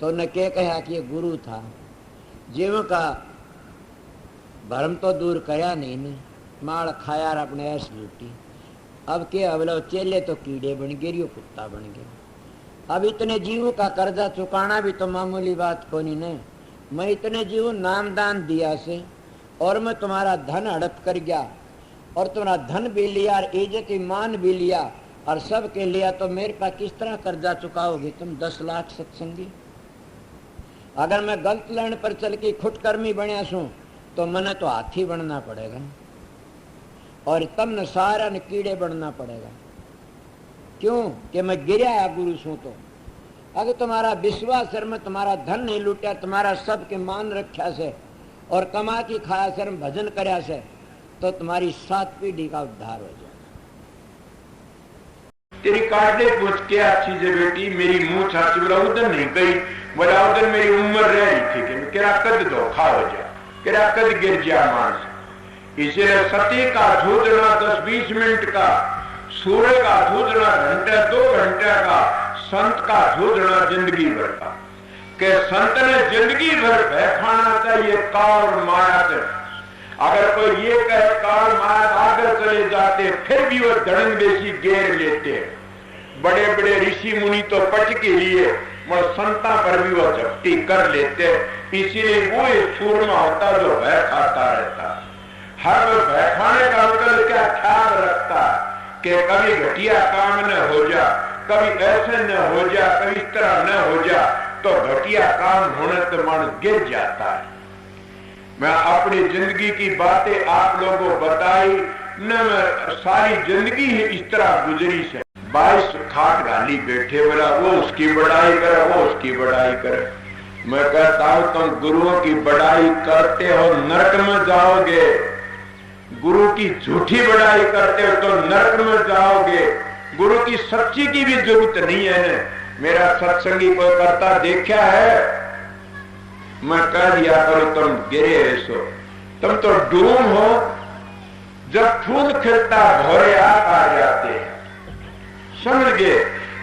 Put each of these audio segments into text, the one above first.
तो न के कहा कि ये गुरु था, जीव का भरम तो दूर करया नहीं ने, माल खाया और अपने ऐश लूटी। अब के अवलो चेले तो कीड़े बन गए, यो कुत्ता बन गया। अब इतने जीवों का कर्जा चुकाना भी तो मामूली बात को नहीं ने। मैं इतने जीव नाम दान दिया से, और मैं तुम्हारा धन हड़प कर गया, और तुम्हारा धन भी लिया और इज्जत ईमान भी लिया और सब के लिया, तो मेरे पास किस तरह कर्जा चुकाओगे तुम 10 लाख सत्संगी? अगर मैं गलत लाइन पर चल के खुटकर्मी बनया सू तो मैंने तो हाथी बनना पड़ेगा, और तब न सारा न कीड़े बनना पड़ेगा। क्यों कि मैं गिरा है गुरु सू। तो अगर तुम्हारा विश्वास सर में तुम्हारा धन नहीं लूटा, तुम्हारा सबके मान रखा से और कमा की खाया सर में भजन करया से, तो तुम्हारी 7 पीढ़ी का उद्धार हो जाए। तेरी काटे पूछ के अच्छी से बेटी मेरी मुंह छाची बोला उधर नहीं गई, बोला उधर मेरी उम्र रह रही थी कि किरा कद धोखा हो जा, किरा कद गिर जा मानस। इसलिए सत्य का झूठना 10-20 मिनट का, सूर्य का झूठना घंटे 2 घंटे का, संत का झूठना जिंदगी भर का। के संत ने जिंदगी भर बैठाना चाहिए काल माया से। अगर कोई ये कहे काल माया आगे चले जाते, फिर भी वो धड़न बेसी घेर लेते। बड़े बड़े ऋषि मुनि तो पच के लिए मगर संता पर भी वो झपटी कर लेते। इसीलिए वो सूरमा होता जो भय खाता रहता। हर वो बैठाने का अंकल क्या ख्याल रखता कि कभी घटिया काम न हो जा, कभी ऐसे न हो जा, कभी इस तरह न हो जा, तो घटिया काम होने तो मन गिर जाता है। मैं अपनी जिंदगी की बातें आप लोगों को बताई न, सारी जिंदगी ही इस तरह गुजरी से। 22 खाट गाली बैठे, बोला वो उसकी बड़ाई करे, वो उसकी बड़ाई करे। मैं कहता हूं तुम गुरुओं की बड़ाई करते हो नरक में जाओगे, गुरु की झूठी बड़ाई करते हो तो नरक में जाओगे। गुरु की सच्ची की भी जरूरत नहीं है। मेरा सत्संगी कोई करता देखा है? मैं कह दिया करो तुम गिरे ऐसो, तुम तो डूम हो। जब फूल खिलता भौरे आप आ जाते हैं, समझ गए?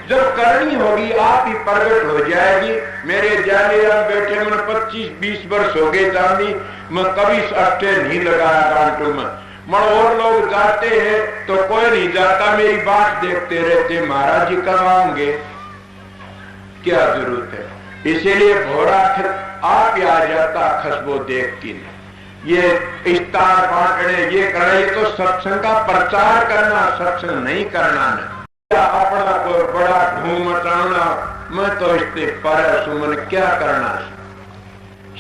जब करनी होगी आप ही प्रकट हो जाएगी। मेरे जाने बैठे मैंने 25-20 वर्ष हो गए जानी, मैं कभी अष्टे नहीं लगाया गांटू में। मन और लोग जाते हैं तो कोई नहीं जाता, मेरी बात देखते रहते, महाराज जी कब आएंगे, क्या जरूरत है। इसीलिए भोरा आप ही आ जाता, खसबो देखती नहीं। ये इस्तार बांटने ये करना, ये तो सत्संग का प्रचार करना, सत्संग नहीं करना न। अपना कोई बड़ा धूम मचाना, मैं तो इससे पर सुमन क्या करना।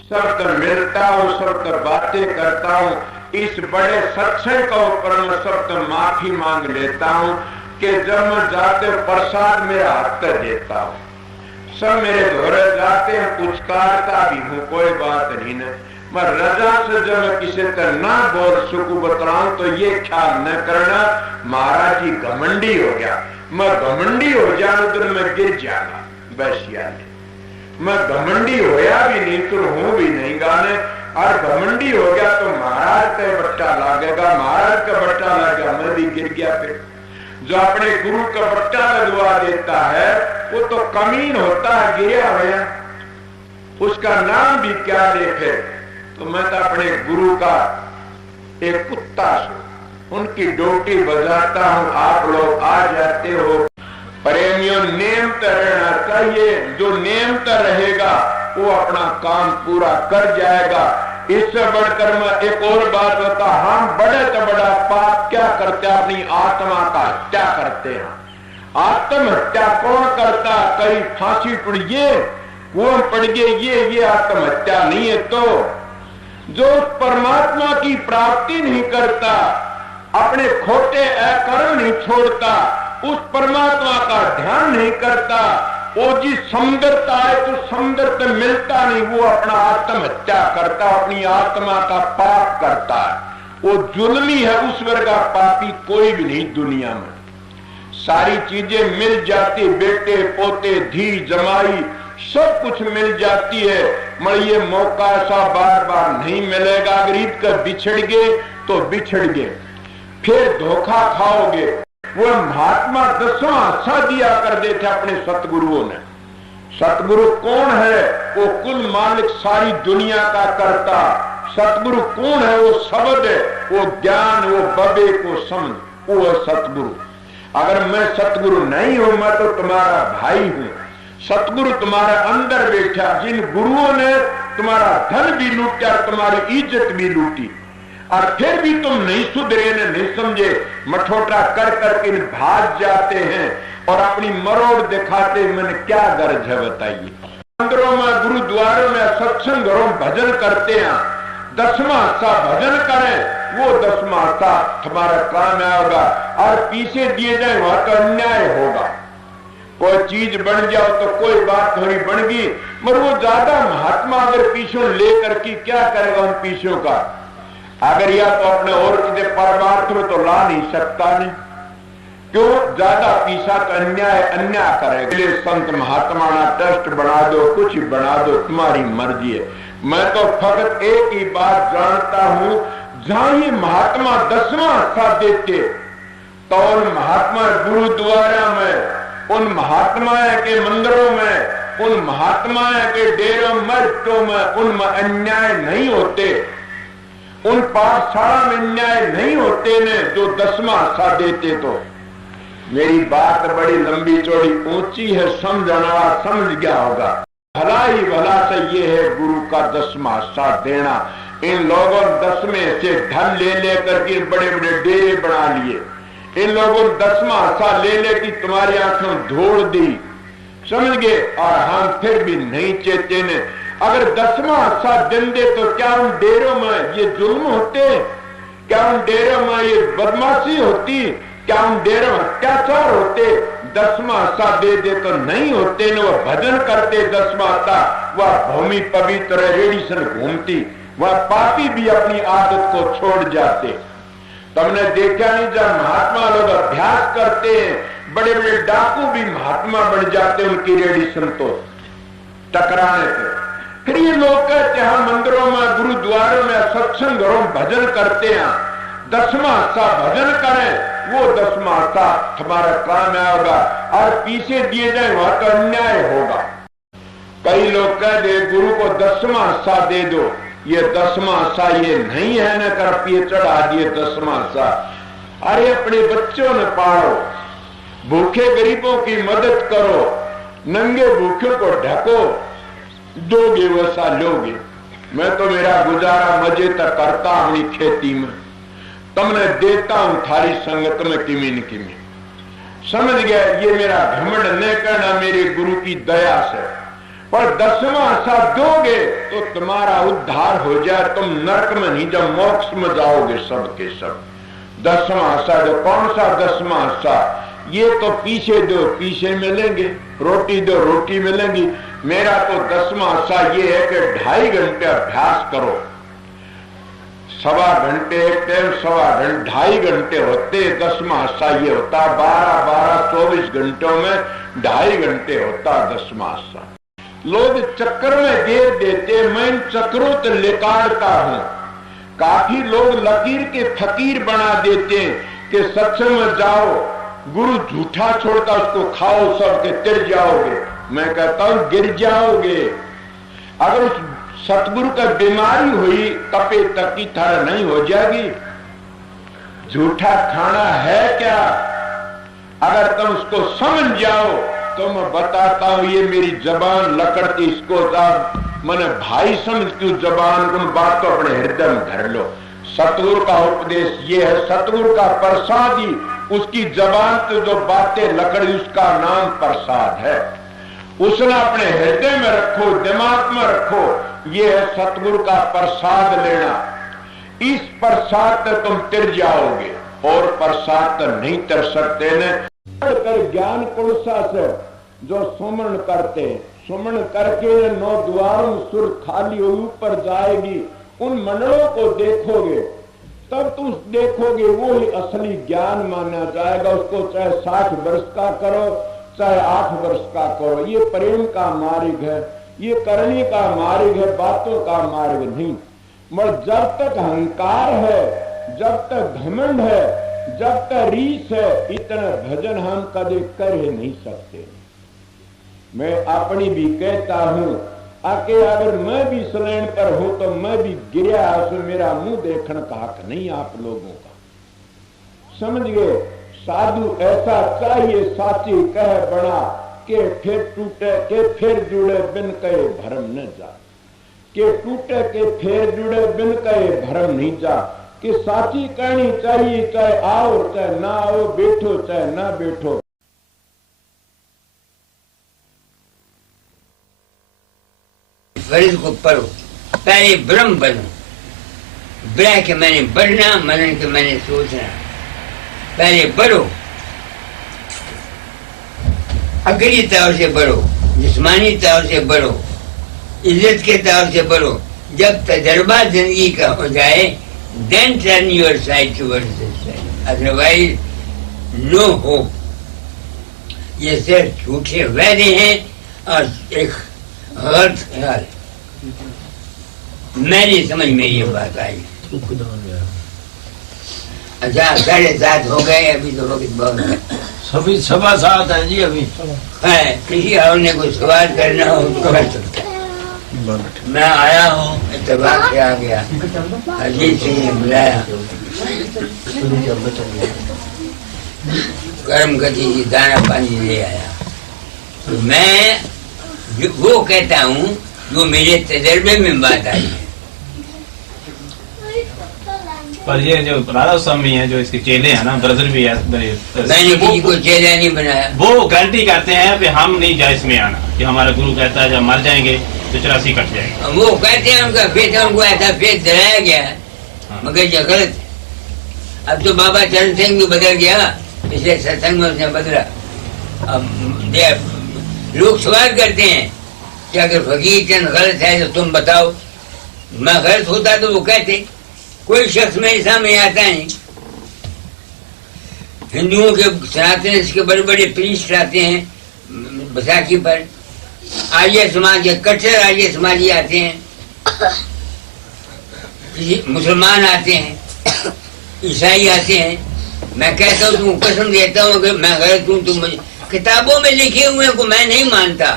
सब तो मिलता हूँ, सब तो बातें करता हूँ। इस बड़े सत्संग का ऊपर मैं सब तो माफी मांग लेता हूँ कि जब मैं जाते प्रसाद मेरा हाथ देता हूँ, सब मेरे घोरे जाते हैं, पुचकारता भी हूँ, कोई बात नहीं न। मैं रजा से जब मैं किसी तरह ना बोल सकूं बतलाऊं तो ये ख्याल न करना महाराज जी घमंडी हो गया। मैं घमंडी हो जाऊं तो मैं गिर जाऊंगा वैश्या ने। मैं घमंडी होया भी नहीं तो हूं भी नहीं गाने, और घमंडी हो गया तो महाराज का बट्टा लगेगा, महाराज का बट्टा लगेगा, मैं भी गिर गया। फिर जो अपने गुरु का बट्टा लगवा देता है वो तो कमीन होता है, गिरा हुआ, उसका नाम भी क्या ले। फिर तो मैं तो अपने गुरु का एक कुत्ता हूं, उनकी डोटी बजाता हूं, आप लोग आ जाते हो। प्रेमियों नियमित रहना चाहिए, जो नियमित रहेगा वो अपना काम पूरा कर जाएगा। इससे बढ़कर मैं एक और बात बता, हम बड़े से बड़ा पाप क्या करते हैं, अपनी आत्मा का हत्या करते हैं। आत्महत्या कौन करता? कहीं फांसी पड़िए, कुआं पड़ गए, ये आत्महत्या नहीं है। तो जो परमात्मा की प्राप्ति नहीं करता, अपने खोटे कर्म नहीं छोड़ता, उस परमात्मा का ध्यान नहीं करता, वो जी सौंदर्यता है तो सौंदर्य मिलता नहीं, वो अपना आत्महत्या करता, अपनी आत्मा का पाप करता है। वो जुल्मी है, उस वर्ग का पापी कोई भी नहीं दुनिया में। सारी चीजें मिल जाती, बेटे पोते धी जमाई सब कुछ मिल जाती है, मगर ये मौका ऐसा बार बार नहीं मिलेगा। गरीब का बिछड़ गए तो बिछड़ गए, फिर धोखा खाओगे। वो महात्मा 10वां हिस्सा दिया कर देते अपने सतगुरुओं ने। सतगुरु कौन है? वो कुल मालिक, सारी दुनिया का कर्ता। सतगुरु कौन है? वो शब्द है, वो ज्ञान, वो बबे को समझ, वो है सतगुरु। अगर मैं सतगुरु नहीं हूं, मैं तो तुम्हारा भाई हूं। सतगुरु तुम्हारे अंदर बैठा, जिन गुरुओं ने तुम्हारा धन भी लूटा और तुम्हारी इज्जत भी लूटी, और फिर भी तुम नहीं सुधरे, ने नहीं समझे, मठोटा कर करके भाग जाते हैं और अपनी मरोड़ दिखाते। मैंने क्या गर्ज है बताइए? मंदिरों में, गुरुद्वारों में, सत्संग घरों भजन करते हैं, 10वां हिस्सा भजन करें, वो 10वां हिस्सा तुम्हारा काम आएगा। और पीछे दिए जाए वहां तो अन्याय होगा। कोई चीज बन जाओ तो कोई बात थोड़ी बन गई, मगर वो ज्यादा महात्मा अगर पीछों लेकर की क्या करेगा उन पीछों का? अगर या तो अपने और किसी परमार्थ में तो ला नहीं सकता, नहीं क्यों? ज्यादा पीछा तो अन्याय अन्याय करेगा। संत महात्मा ना ट्रस्ट बना दो, कुछ बना दो, तुम्हारी मर्जी है। मैं तो फकत एक ही बात जानता हूं, जहां ये महात्मा 10वां हिस्सा देते तो उन महात्मा गुरुद्वारा में, उन महात्माएं के मंदिरों में, उन महात्माएं के डेरों मस्जिदों में उनमें अन्याय नहीं होते, उन पाठशाला में अन्याय नहीं होते ने जो 10वां हिस्सा देते। तो मेरी बात बड़ी लंबी चौड़ी ऊंची है, समझना समझ गया होगा। भला ही भला से ये है गुरु का 10वां हिस्सा देना। इन लोगों ने 10वें से धन ले लेकर के बड़े बड़े डेरे बना लिए। इन लोगों ने 10वां हिस्सा ले लेकर तुम्हारी आंखों धोड़ दी, समझ गए? और हम फिर भी नहीं चेते ने। अगर 10वां हिस्सा दिन दे तो क्या उन डेरों में ये जुल्म होते? क्या उन डेरों में ये बदमाशी होती? क्या उन डेरों में अत्याचार होते? 10वां हिस्सा दे दे तो नहीं होते न। वह भजन करते 10वां हिस्सा, वह भूमि पवित्र रेडिसन घूमती, वह पापी भी अपनी आदत को छोड़ जाते। तुमने देखा नहीं, जब महात्मा लोग अभ्यास करते हैं, बड़े बड़े डाकू भी महात्मा बन जाते उनकी रेडिसन तो टकराने से। फिर ये लोग कहते हैं हम मंदिरों में, गुरुद्वारों में, सत्संग घरों भजन करते हैं, 10वां हिस्सा भजन करें, वो 10वां हिस्सा तुम्हारा काम आएगा। और पीछे दिए जाए वहां तो अन्याय होगा। कई लोग कह दे गुरु को 10वां हिस्सा दे दो, ये 10वां हिस्सा ये नहीं है न, कर पिए चढ़ा दिए 10वां हिस्सा। अरे अपने बच्चों ने पालो, भूखे गरीबों की मदद करो, नंगे भूखों को ढको, दोगे वैसा लोगे। मैं तो मेरा गुजारा मजे तक करता अपनी खेती में, तुमने देता हूं थारी संगत में किमी न किमी। समझ गया? ये मेरा घमंड नहीं करना, मेरे गुरु की दया से। पर 10वां हिस्सा दोगे तो तुम्हारा उद्धार हो जाए, तुम नरक में नहीं, जब मोक्ष में जाओगे सब के सब। 10वां हिस्सा जो, कौन सा 10वां हिस्सा? ये तो पीछे दो, पीछे मिलेंगे, रोटी दो, रोटी मिलेंगी। मेरा तो 10वां हिस्सा ये है कि 2.5 घंटे अभ्यास करो, 1.25 घंटे एक टाइम, 2.5 घंटे होते, 10वां हिस्सा ये होता। 12 24 घंटों में 2.5 घंटे होता 10वां हिस्सा। लोग चक्कर में घेर देते, मैं इन चक्रों से लिकाड़ता हूं। काफी लोग लकीर के फकीर बना देते हैं कि सत्संग में जाओ, गुरु झूठा छोड़ता उसको खाओ, सबके तिर जाओगे। मैं कहता हूं गिर जाओगे। अगर उस सतगुरु का बीमारी हुई, कपे तक की तरह नहीं हो जाएगी। झूठा खाना है क्या? अगर तुम उसको समझ जाओ तो मैं बताता हूं, ये मेरी जबान लकड़ती, इसको मैंने भाई समझती हूँ जबान, उन बात को अपने हृदय में धर लो। सतगुरु का उपदेश ये है, सतगुरु का प्रसाद ही, उसकी जबान से जो बातें लकड़ी, उसका नाम प्रसाद है। उसने अपने हृदय में रखो, दिमाग में रखो, ये है सतगुरु का प्रसाद लेना। इस प्रसाद से तुम तिर जाओगे, और प्रसाद तो नहीं तर सकते न। कर ज्ञान कुलसा से जो सुमन करते, सुमन करके 9 द्वारों सुर खाली ऊपर जाएगी, उन मंडलों को देखोगे, तब तुम देखोगे वो ही असली ज्ञान माना जाएगा। उसको चाहे 60 वर्ष का करो, चाहे 8 वर्ष का करो, ये प्रेम का मार्ग है, ये करने का मार्ग है, बातों का मार्ग नहीं। मगर जब तक अहंकार है, जब तक घमंड है, जब तक रीस है, इतना भजन हम कभी कर ही नहीं सकते। मैं अपनी भी कहता हूं आके अगर मैं भी स्लैंड पर हूं तो मैं भी गिरा तो मेरा मुंह देखने का हक नहीं आप लोगों का, समझ गए। साधु ऐसा चाहिए साची कह बना के फिर टूटे के फिर जुड़े बिन कहे भरम न जा, के टूटे के फिर जुड़े बिन कहे भरम नहीं जा, कि साची कहनी चाहिए चाहे आओ चाहे ना आओ, बैठो चाहे ना बैठो। फर्ज को पढ़ो, पहले ब्रह्म बनो, ब्रह के मैंने बढ़ना, मनन के मैंने सोचना। पहले बढ़ो, अकली तौर से बढ़ो, जिस्मानी तौर से बढ़ो, इज्जत के तौर से बढ़ो। जब तजर्बा जिंदगी का हो जाए then turn your side towards this side, otherwise no hope। ये सिर्फ झूठे वादे हैं और एक गलत ख्याल। मेरी समझ में ये बात आई। अच्छा 7:30 हो गए, अभी तो वक्त बहुत है। सभी 7:15 है जी अभी है। किसी और ने कोई सवाल करना हो तो कर सकता है। मैं आया हूँ, इत्तेफाक से आ गया, अजीत सिंह ने बुलाया, गर्म गति से दाना पानी ले आया। तो मैं वो कहता हूँ जो मेरे तजर्बे में बात आई है। पर ये जो राधा स्वामी है, जो इसके चेले हैं ना, ब्रदर भी है, मैंने किसी को चेला नहीं बनाया। वो गारंटी करते हैं कि हम नहीं जाए इसमें आना, कि हमारा गुरु कहता है जब मर जाएंगे तो 84 कट जाएगा। वो कहते हैं उनका फेथ, उनको ऐसा फेथ दिलाया गया है, मगर ये गलत है। अब तो बाबा चरण सिंह भी बदल गया, पिछले सत्संग में उसने बदला। अब लोग सवाल करते हैं कि अगर फकीर चंद गलत है तो तुम बताओ। मैं गलत होता तो वो कहते, कोई शख्स मेरे सामने आता नहीं। हिंदुओं के सनातन के बड़े बड़े प्रीस्ट आते हैं बैसाखी पर, आर्य समाज के कट्टर आर्य समाजी आते हैं, मुसलमान आते हैं, ईसाई आते हैं। मैं कहता हूँ, तुम कसम देता हूँ अगर मैं गलत हूँ तो मुझे, किताबों में लिखे हुए को मैं नहीं मानता।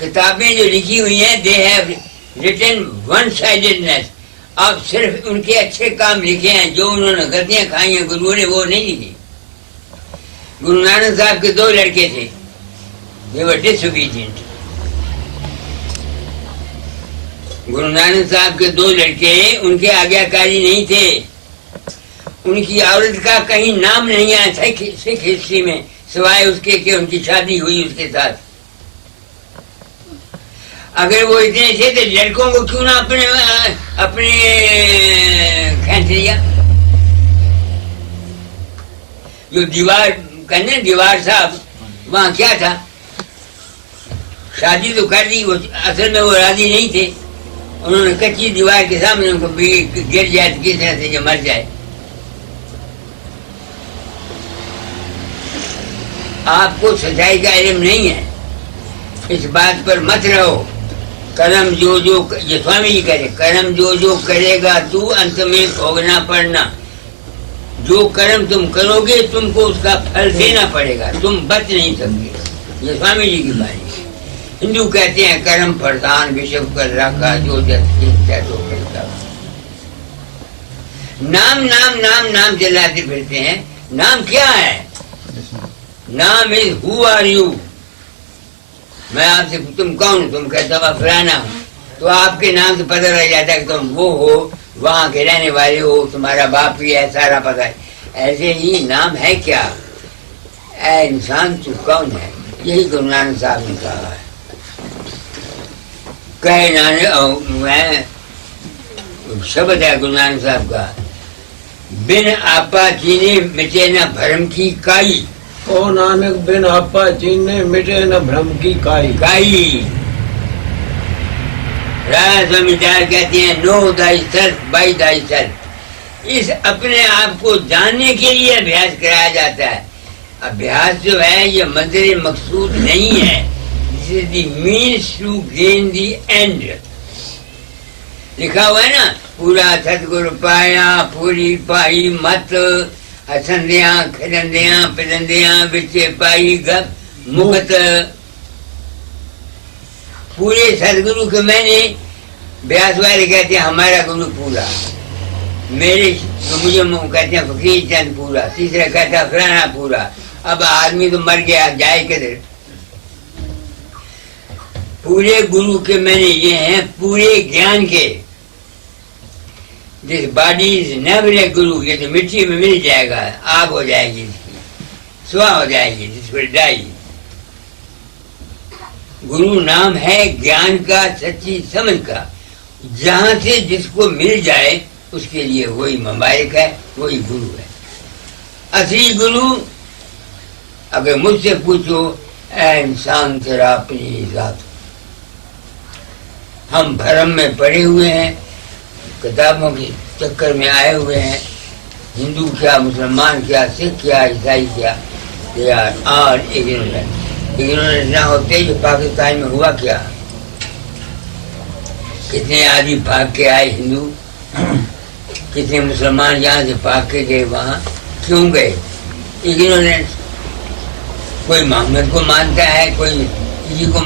किताबें जो लिखी हुई हैं, they have written one sidedness. अब सिर्फ उनके अच्छे काम लिखे हैं, जो उन्होंने गलतियां खाई हैं गुरुओं ने, वो नहीं लिखी। गुरु नानक साहब के 2 लड़के थे, they were disobedient। Guru Nanak साहब के 2 लड़के उनके आज्ञाकारी नहीं थे। उनकी औरत का कहीं नाम नहीं आया सिख हिस्ट्री में, सिवाय उसके कि उनकी शादी हुई उसके साथ। अगर वो इतने थे तो लड़कों को क्यों ना अपने अपने खींच लिया। जो दीवार कहने दीवार साहब, वहां क्या था, शादी तो कर दी, वो असल में वो राजी नहीं थे। उन्होंने कच्ची दीवार के सामने उनको गिर जाए तो किस तरह से जो मर जाए। आपको सच्चाई का इल्म नहीं है, इस बात पर मत रहो। कर्म जो जो, ये स्वामी जी कहे, कर्म जो जो करेगा तू अंत में भोगना पड़ना। जो कर्म तुम करोगे तुमको उसका फल देना पड़ेगा, तुम बच नहीं सकते। ये स्वामी जी की बात है। हिंदू कहते हैं कर्म प्रधान विषव कर रखा, जो तो करता। नाम नाम नाम नाम चलाते फिरते हैं। नाम क्या है? नाम इज हु आर यू। मैं आपसे, तुम कौन? तुम कहते हो फलाना हूं, तो आपके नाम से पता लग जाता है कि तुम वो हो, वहां के रहने वाले हो, तुम्हारा बाप भी है, सारा पता है। ऐसे ही नाम है क्या? ऐ इंसान तू कौन है? यही गुरु नानक साहब ने कहा है। कहे नानक, मैं शब्द है गुरु नानक साहब का, बिन आपा चीने मिटे न भ्रम की काई। ओ नानक बिन आपा चीने मिटे न भ्रम की काई। काई राजा स्वामीचार्य कहते हैं, no thy self by thy self. इस अपने आप को जानने के लिए अभ्यास कराया जाता है। अभ्यास जो है ये मंज़िल मकसूद नहीं है, this is the means to gain the end. लिखा हुआ है ना, पूरा सतगुरु पाया पूरी पाई मत, हसंदियां खिलंदियां पिलंदियां बिचे पाई गप मुक्त। पूरे सदगुरु के मैंने व्यास वाले कहते हैं हमारा गुरु पूरा, मेरे तो मुझे कहते हैं फकीर चंद पूरा, तीसरा कहता है फलाना पूरा। अब आदमी तो मर गया, जाए किधर? पूरे गुरु के मैंने ये हैं पूरे ज्ञान के। This body is never a गुरु, ये तो मिट्टी में मिल जाएगा, आग हो जाएगी, इसकी सुहा हो जाएगी, दिस विल डाई। गुरु नाम है ज्ञान का, सच्ची समझ का, जहां से जिसको मिल जाए उसके लिए वही मुबारक है, वही गुरु है। असली गुरु अगर मुझसे पूछो, ऐ इंसान तेरा अपनी जात, हम भरम में पड़े हुए हैं, किताबों के चक्कर में आए हुए हैं, हिंदू क्या, मुसलमान क्या, सिख क्या, ईसाई क्या, they are all ignorant. Ignorant ना होते जो पाकिस्तान में हुआ क्या? कितने आदमी भाग के आए हिंदू, कितने मुसलमान यहाँ से भाग के गए, वहाँ क्यों गए? इग्नोरेंट। कोई मोहम्मद को मानता है, कोई किसी को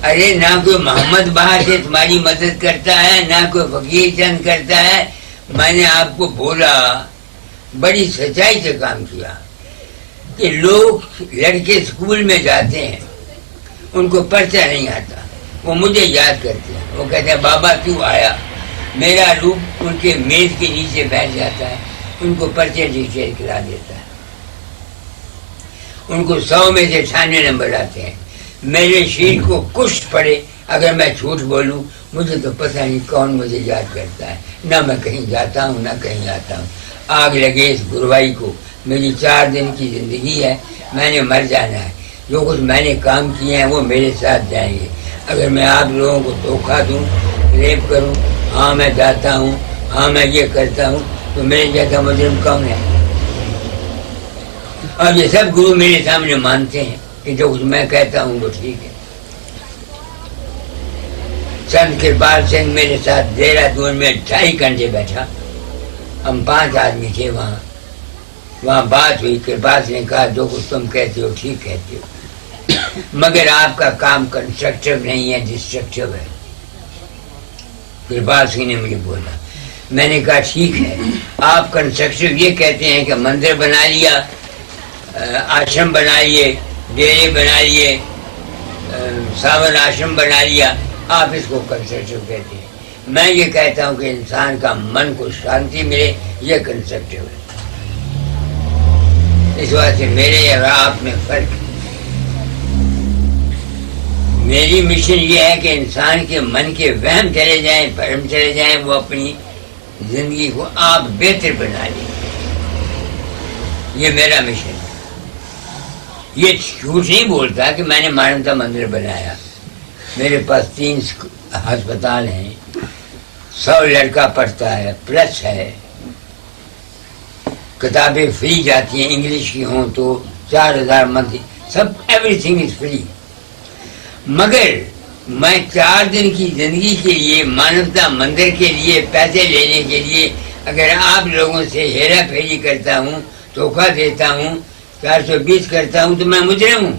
अरे ना कोई मोहम्मद बाहर से तुम्हारी मदद करता है, ना कोई फकीर चंद करता है। मैंने आपको बोला, बड़ी सच्चाई से काम किया कि लोग लड़के स्कूल में जाते हैं, उनको पर्चा नहीं आता, वो मुझे याद करते हैं, वो कहते हैं बाबा क्यों आया? मेरा रूप उनके मेज के नीचे बैठ जाता है, उनको पर्चे डिक्लेयर करा देता है, उनको 100 में से 98 नंबर आते हैं। मेरे शरीर को कुछ पड़े, अगर मैं झूठ बोलूं, मुझे तो पता नहीं कौन मुझे याद करता है, ना मैं कहीं जाता हूँ ना कहीं आता हूँ। आग लगे इस गुरुवाई को, मेरी 4 दिन की जिंदगी है, मैंने मर जाना है। जो कुछ मैंने काम किए हैं वो मेरे साथ जाएंगे। अगर मैं आप लोगों को धोखा दूं, रेप करूं, हाँ मैं जाता हूँ, हाँ मैं ये करता हूँ, तो मेरे जैसा मुजरिम कौन है? और ये सब गुरु मेरे सामने मानते हैं कि जो कुछ मैं कहता हूँ वो ठीक है। संत कृपाल सिंह मेरे साथ देहरादून में 2.5 घंटे बैठा, हम 5 आदमी थे वहाँ बात हुई। कृपाल सिंह ने कहा जो कुछ तुम कहते हो ठीक कहते हो, मगर आपका काम कंस्ट्रक्टिव नहीं है, डिस्ट्रक्टिव है। कृपाल सिंह ने मुझे बोला, मैंने कहा ठीक है, आप कंस्ट्रक्टिव ये कहते हैं कि मंदिर बना लिया, आश्रम बना लिए, डेरे बना लिए, सावन आश्रम बना लिया, आप इसको कंस्ट्रक्टिव कहते हैं। मैं ये कहता हूँ कि इंसान का मन को शांति मिले, ये कंस्ट्रक्टिव है। इस वास्ते मेरे और आप में फर्क है। मेरी मिशन ये है कि इंसान के मन के वहम चले जाएं, भ्रम चले जाएं, वो अपनी जिंदगी को आप बेहतर बना लें। ये मेरा मिशन है। ये झूठ नहीं बोलता कि मैंने मानवता मंदिर बनाया। मेरे पास 3 अस्पताल हैं, 100 लड़का पढ़ता है, प्लस है, किताबें फ्री जाती हैं, इंग्लिश की हों तो 4000 मंथली, सब एवरीथिंग इज फ्री। मगर मैं 4 दिन की जिंदगी के लिए, मानवता मंदिर के लिए, पैसे लेने के लिए अगर आप लोगों से हेरा फेरी करता हूँ, धोखा देता हूँ, 420 करता हूँ, तो मैं मुजरिम हूँ।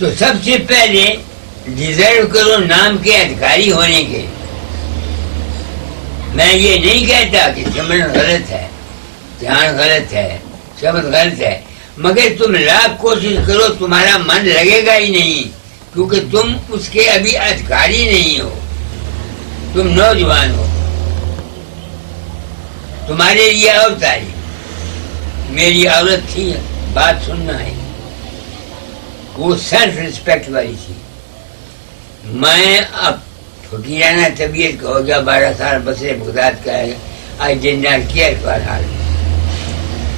तो सबसे पहले डिजर्व करो नाम के अधिकारी होने के। मैं ये नहीं कहता कि सिमरन गलत है, ध्यान गलत है, शब्द गलत है, मगर तुम लाख कोशिश करो, तुम्हारा मन लगेगा ही नहीं, क्योंकि तुम उसके अभी अधिकारी नहीं हो, तुम नौजवान हो। तुम्हारे लिए औरत आई, मेरी औरत थी, बात सुनना है, वो सेल्फ रिस्पेक्ट वाली थी। मैं अब फकीराना तबीयत का हो गया, 12 साल बसरे बगदाद का है, I did not care for her.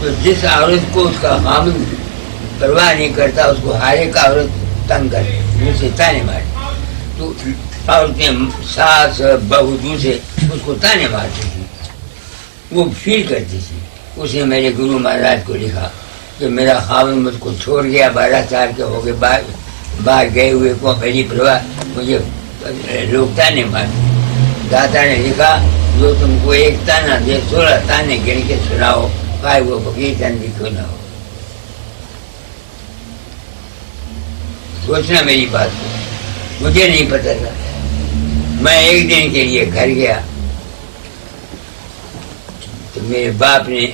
तो जिस औरत को उसका खामिद परवाह नहीं करता, उसको हारे का औरत तंग करे, मुझसे ताने मारे, तो औरतें सास बहू दूसरे उसको ताने मारती थी, वो फील करती थी। उसने मेरे गुरु महाराज को लिखा कि मेरा खामिद मुझको छोड़ गया, 12 साल के हो गए, बाहर गए हुए को मेरी परवाह, मुझे लोग ताने मारते। दाता ने लिखा जो तुमको एक ताना दे, 16 ताने गिन के सुनाओ, चाहे वो फकीर चंद भी क्यों ना हो। सोचना मेरी बात को, मुझे नहीं पता था। मैं एक दिन के लिए घर गया तो मेरे बाप ने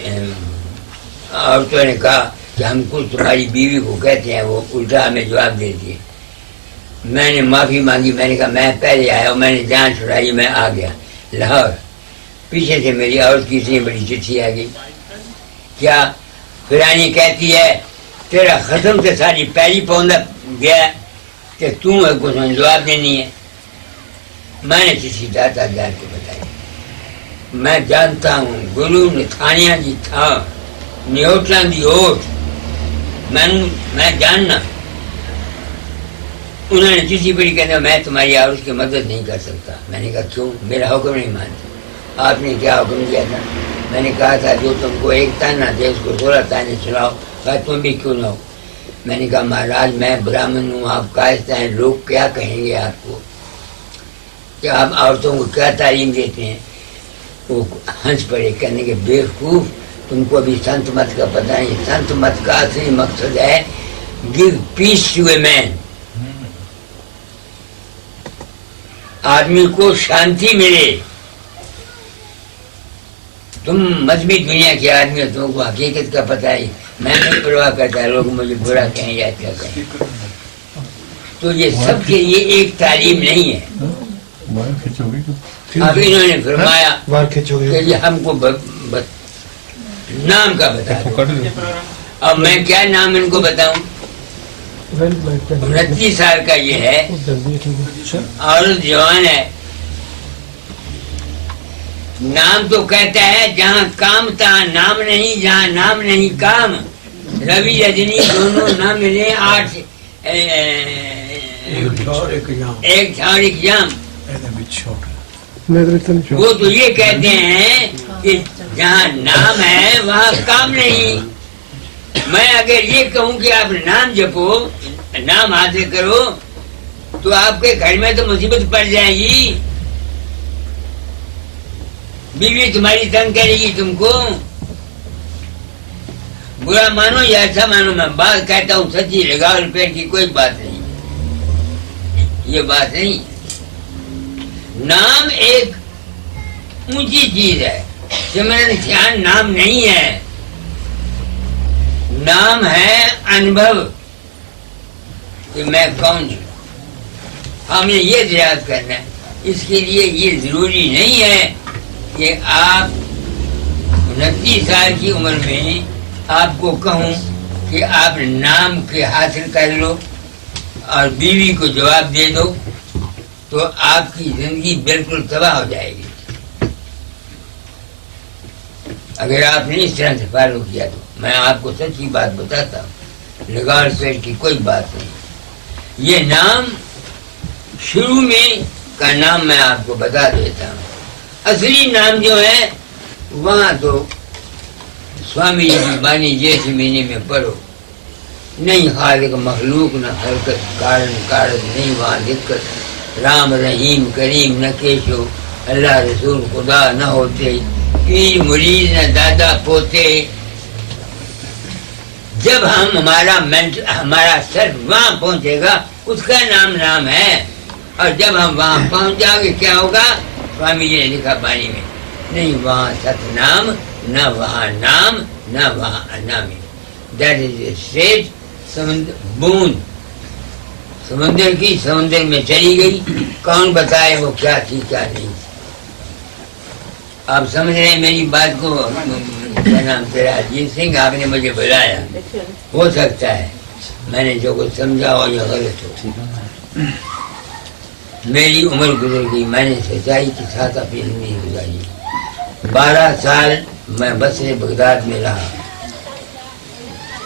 औरतों ने कहा कि हम कुछ तुम्हारी बीवी को कहते हैं, वो उल्टा हमें जवाब देती है। मैंने माफ़ी मांगी, मैंने कहा मैं पहले आया और मैंने जान छुड़ाई, मैं आ गया लाहौर। पीछे से मेरी औरत की इतनी बड़ी चिट्ठी आ गई, क्या फिरानी कहती है तेरा खत्म से सारी पैरी पौंदा गया कि तू कुछ जवाब देनी है। मैंने किसी दातादार को बताया, मैं जानता हूँ गुरु निथानिया जी था न्योटा दी ओट, मैं जानना। उन्होंने चिट्ठी पढ़ी, कहना मैं तुम्हारी औरत की मदद नहीं कर सकता। मैंने कहा क्यों? मेरा हुक्म नहीं मानते। आपने क्या हुक्म दिया था? मैंने कहा था जो तुमको एक ताना दे उसको 16 ताने सुनाओ, कहा तुम भी क्यों ना हो। मैंने कहा महाराज मैं ब्राह्मण हूँ, आप कायस्थ हैं, लोग क्या कहेंगे आपको, कि आप औरतों को क्या तालीम देते हैं। वो हंस पड़े, कहने के बेवकूफ़, तुमको अभी संत मत का पता नहीं। संत मत का असली मकसद है give peace to a man, आदमी को शांति मिले। तुम मजहबी दुनिया के आदमी हो, तुमको हकीकत का पता है। मैं नहीं परवाह करता लोग मुझे बुरा कहें या क्या कहें। तो ये सबके लिए एक तालीम नहीं है। अब इन्होंने फरमाया कि हमको नाम का बता दो। अब मैं क्या नाम इनको बताऊं? 29 साल का ये है, औरत जवान है। नाम तो कहता है जहाँ काम तहाँ नाम नहीं, जहाँ नाम नहीं काम। रवि रजनी दोनों न मिले 8 एक छाड़ एक जाम। वो तो ये कहते हैं कि जहाँ नाम है वहाँ काम नहीं। मैं अगर ये कहूँ कि आप नाम जपो, नाम हासिल करो, तो आपके घर में तो मुसीबत पड़ जाएगी। बीवी तुम्हारी तंग करेगी तुमको। बुरा मानो या अच्छा मानो, मैं बात कहता हूँ सच्ची, लगाओ रुपये की कोई बात नहीं, ये बात नहीं। नाम एक ऊंची चीज है, सिमरन ध्यान नाम नहीं है। नाम है अनुभव कि मैं कौन हूं। हमें ये याद करना है। इसके लिए ये जरूरी नहीं है कि आप 29 साल की उम्र में आपको कहूं कि आप नाम के हासिल कर लो और बीवी को जवाब दे दो, तो आपकी जिंदगी बिल्कुल तबाह हो जाएगी। अगर आपने इस तरह से फॉलो किया तो मैं आपको सच्ची बात बताता हूँ, लगाड़ पेड़ की कोई बात नहीं। ये नाम शुरू में का नाम मैं आपको बता देता हूँ। असली नाम जो है वहाँ तो स्वामी जी की बानी जैसे महीने में पढ़ो, नहीं खालिक मखलूक न हरकत कारण कारज नहीं वहाँ दिक्कत। राम रहीम करीम न केशो, अल्लाह रसूल खुदा न होते, पीर मुरीद न दादा पोते। जब हम हमारा सर वहाँ पहुँचेगा उसका नाम है। और जब हम वहाँ पहुँच जाओगे क्या होगा? स्वामी जी ने लिखा पानी में, नहीं वहाँ सतनाम, न वहाँ नाम, न वहाँ अनामी। That is a state. बूंद समुद्र की समुद्र में चली गई, कौन बताए वो क्या थी क्या नहीं। आप समझ रहे हैं मेरी बात को? क्या नाम तेरा? अजीत सिंह, आपने मुझे बुलाया, हो सकता है मैंने जो कुछ समझा हो या गलत हो। मेरी उम्र गुजर गई, मैंने सच्चाई के साथ अपनी जिंदगी गुजारी। 12 साल मैं बसरे बगदाद में रहा।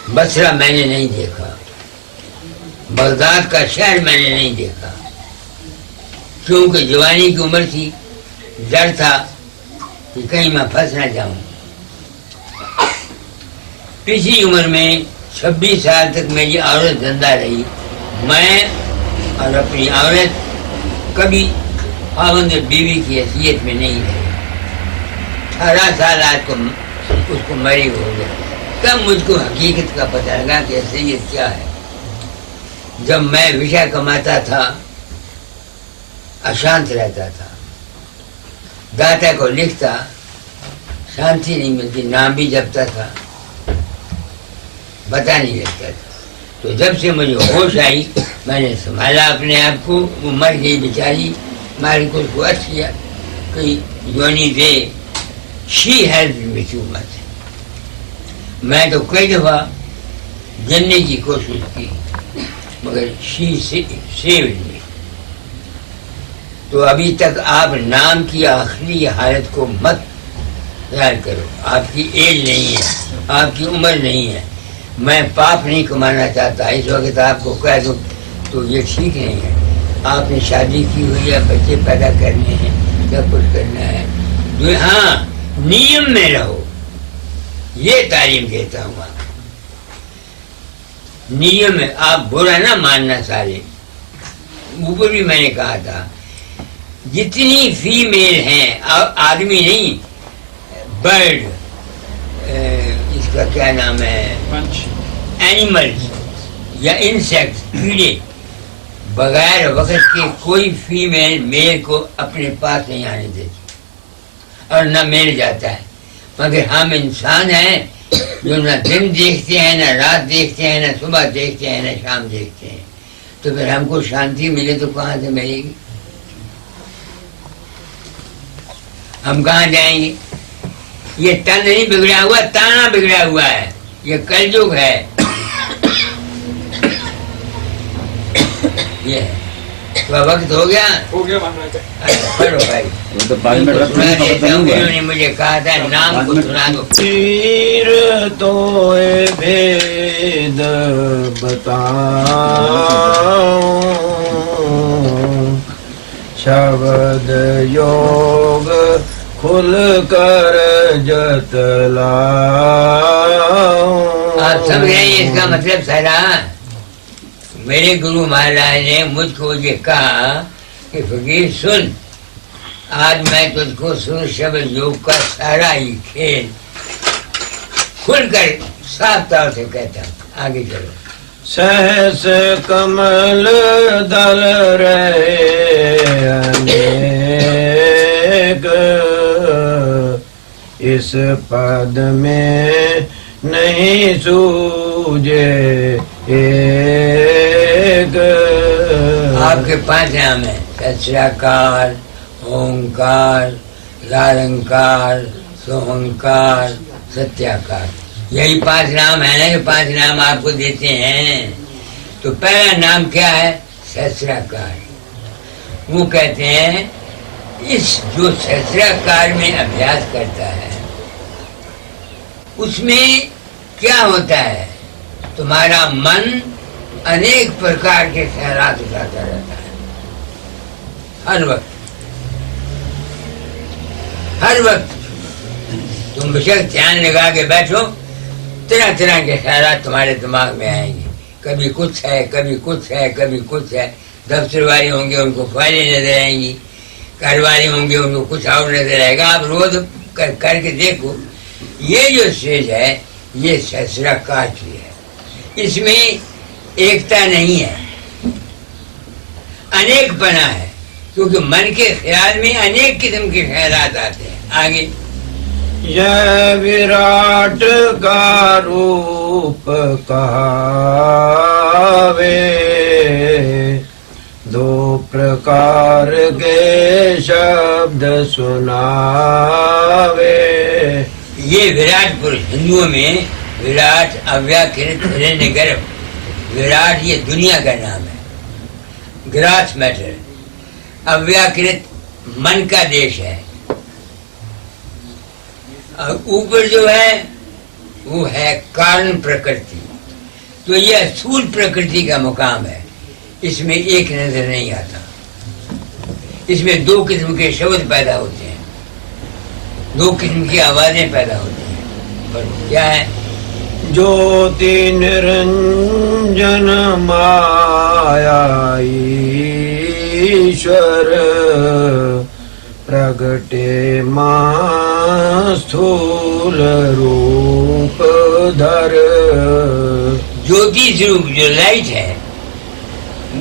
बसरा मैंने नहीं देखा, बगदाद का शहर मैंने नहीं देखा, क्योंकि जवानी की उम्र थी। डर था कि कहीं मैं फंस ना जाऊं। पिछली उम्र में 26 साल तक मेरी औरत जिंदा रही। मैं और अपनी औरत कभी पाबंद बीवी की हैसियत में नहीं रही। 18 साल आज को उसको मरे हो गया, तब मुझको हकीकत का पता लगा कि हैसियत क्या है। जब मैं विषय कमाता था अशांत रहता था, दाता को लिखता शांति नहीं मिलती, नाम भी जपता था पता नहीं लगता था। तो जब से मुझे होश आई मैंने संभाला अपने आप को। वो मर गई बेचारी, मारी को उसको किया कि योनी दे, she help with you much. मैं तो कई दफा गिनने की कोशिश की मगर शी सेव्ड मी। तो अभी तक आप नाम की आखिरी हालत को मत ख्याल करो। आपकी एज नहीं है, आपकी उम्र नहीं है। मैं पाप नहीं कमाना चाहता, इस वक्त आपको कह दूं तो ये ठीक नहीं है। आपने शादी की हुई है, बच्चे पैदा करने हैं, सब कुछ करना है, तो हाँ नियम में रहो, ये तालीम देता हूँ। नियम में आप बुरा ना मानना साले। ऊपर भी मैंने कहा था जितनी फीमेल हैं, आदमी नहीं, बर्ड, इसका क्या नाम है, एनिमल्स या इंसेक्ट्स, कीड़े, बगैर वक्त के कोई फीमेल मेल को अपने पास नहीं आने देती और न मिल जाता है। मगर हम इंसान हैं जो न दिन देखते हैं, न रात देखते हैं, न सुबह देखते हैं, न शाम देखते हैं। तो फिर हमको शांति मिले तो कहाँ से मिलेगी? हम कहाँ जाएंगे? ये तन नहीं बिगड़ा हुआ, ताना बिगड़ा हुआ है। ये कलयुग है। ये तो वक्त हो गया पढ़ो भाई। वो तो 5 मिनट उन्होंने मुझे कहा था नाम को सुना दो। तीर तो भेद बताओ, शब्द योग खुल कर जतलाओ। आप समझ रहे हैं इसका मतलब सारा? मेरे गुरु महाराज ने मुझको ये कहा कि फकीर सुन, आज मैं तुझको सुन शब्द योग का सारा ही खेल खुलकर साफ तौर से कहता हूँ। आगे चलो। सहस कमल दल रहे अनेक, इस पद में नहीं सूझे एक। आपके 5 नाम है, सत्याकार, ओंकार, निरंकार, सोहंकार, सत्याकार। यही 5 नाम है ना, जो 5 नाम आपको देते हैं। तो पहला नाम क्या है? सत्याकार। वो कहते हैं इस जो सत्याकार में अभ्यास करता है उसमें क्या होता है, तुम्हारा मन अनेक प्रकार के ख्यालात उठाता रहता है हर वक्त। हर वक्त तुम बेशक ध्यान लगा के बैठो, तरह तरह के ख्यालात तुम्हारे दिमाग में आएंगे। कभी कुछ है, कभी कुछ है, कभी कुछ है। दफ्तर वाले होंगे उनको फाइलें नजर आएंगी, घर वाले होंगे उनको कुछ और नजर आएगा। आप रोज करके देखो। ये जो स्टेज है ये ससुराकार की है, इसमें एकता नहीं है, अनेकपना है, क्योंकि मन के ख्याल में अनेक किस्म के ख्यालात आते हैं। आगे यह विराट का रूप कहावे, 2 प्रकार के शब्द सुनावे। ये विराट पुरुष, हिंदुओं में विराट, अव्याकृत, हिरण्यगर्भ। विराट ये दुनिया का नाम है, ग्रास मैटर। अव्याकृत मन का देश है, और ऊपर जो है वो है कारण प्रकृति। तो ये स्थूल प्रकृति का मुकाम है। इसमें एक नजर नहीं आता। इसमें 2 किस्म के शब्द पैदा होते हैं, 2 किस्म की आवाजें पैदा होती हैं। और क्या है? ज्योति निरंजन माया ईश्वर, प्रगटे मां स्थूल रूप धर। ज्योति स्वरूप जो लाइट है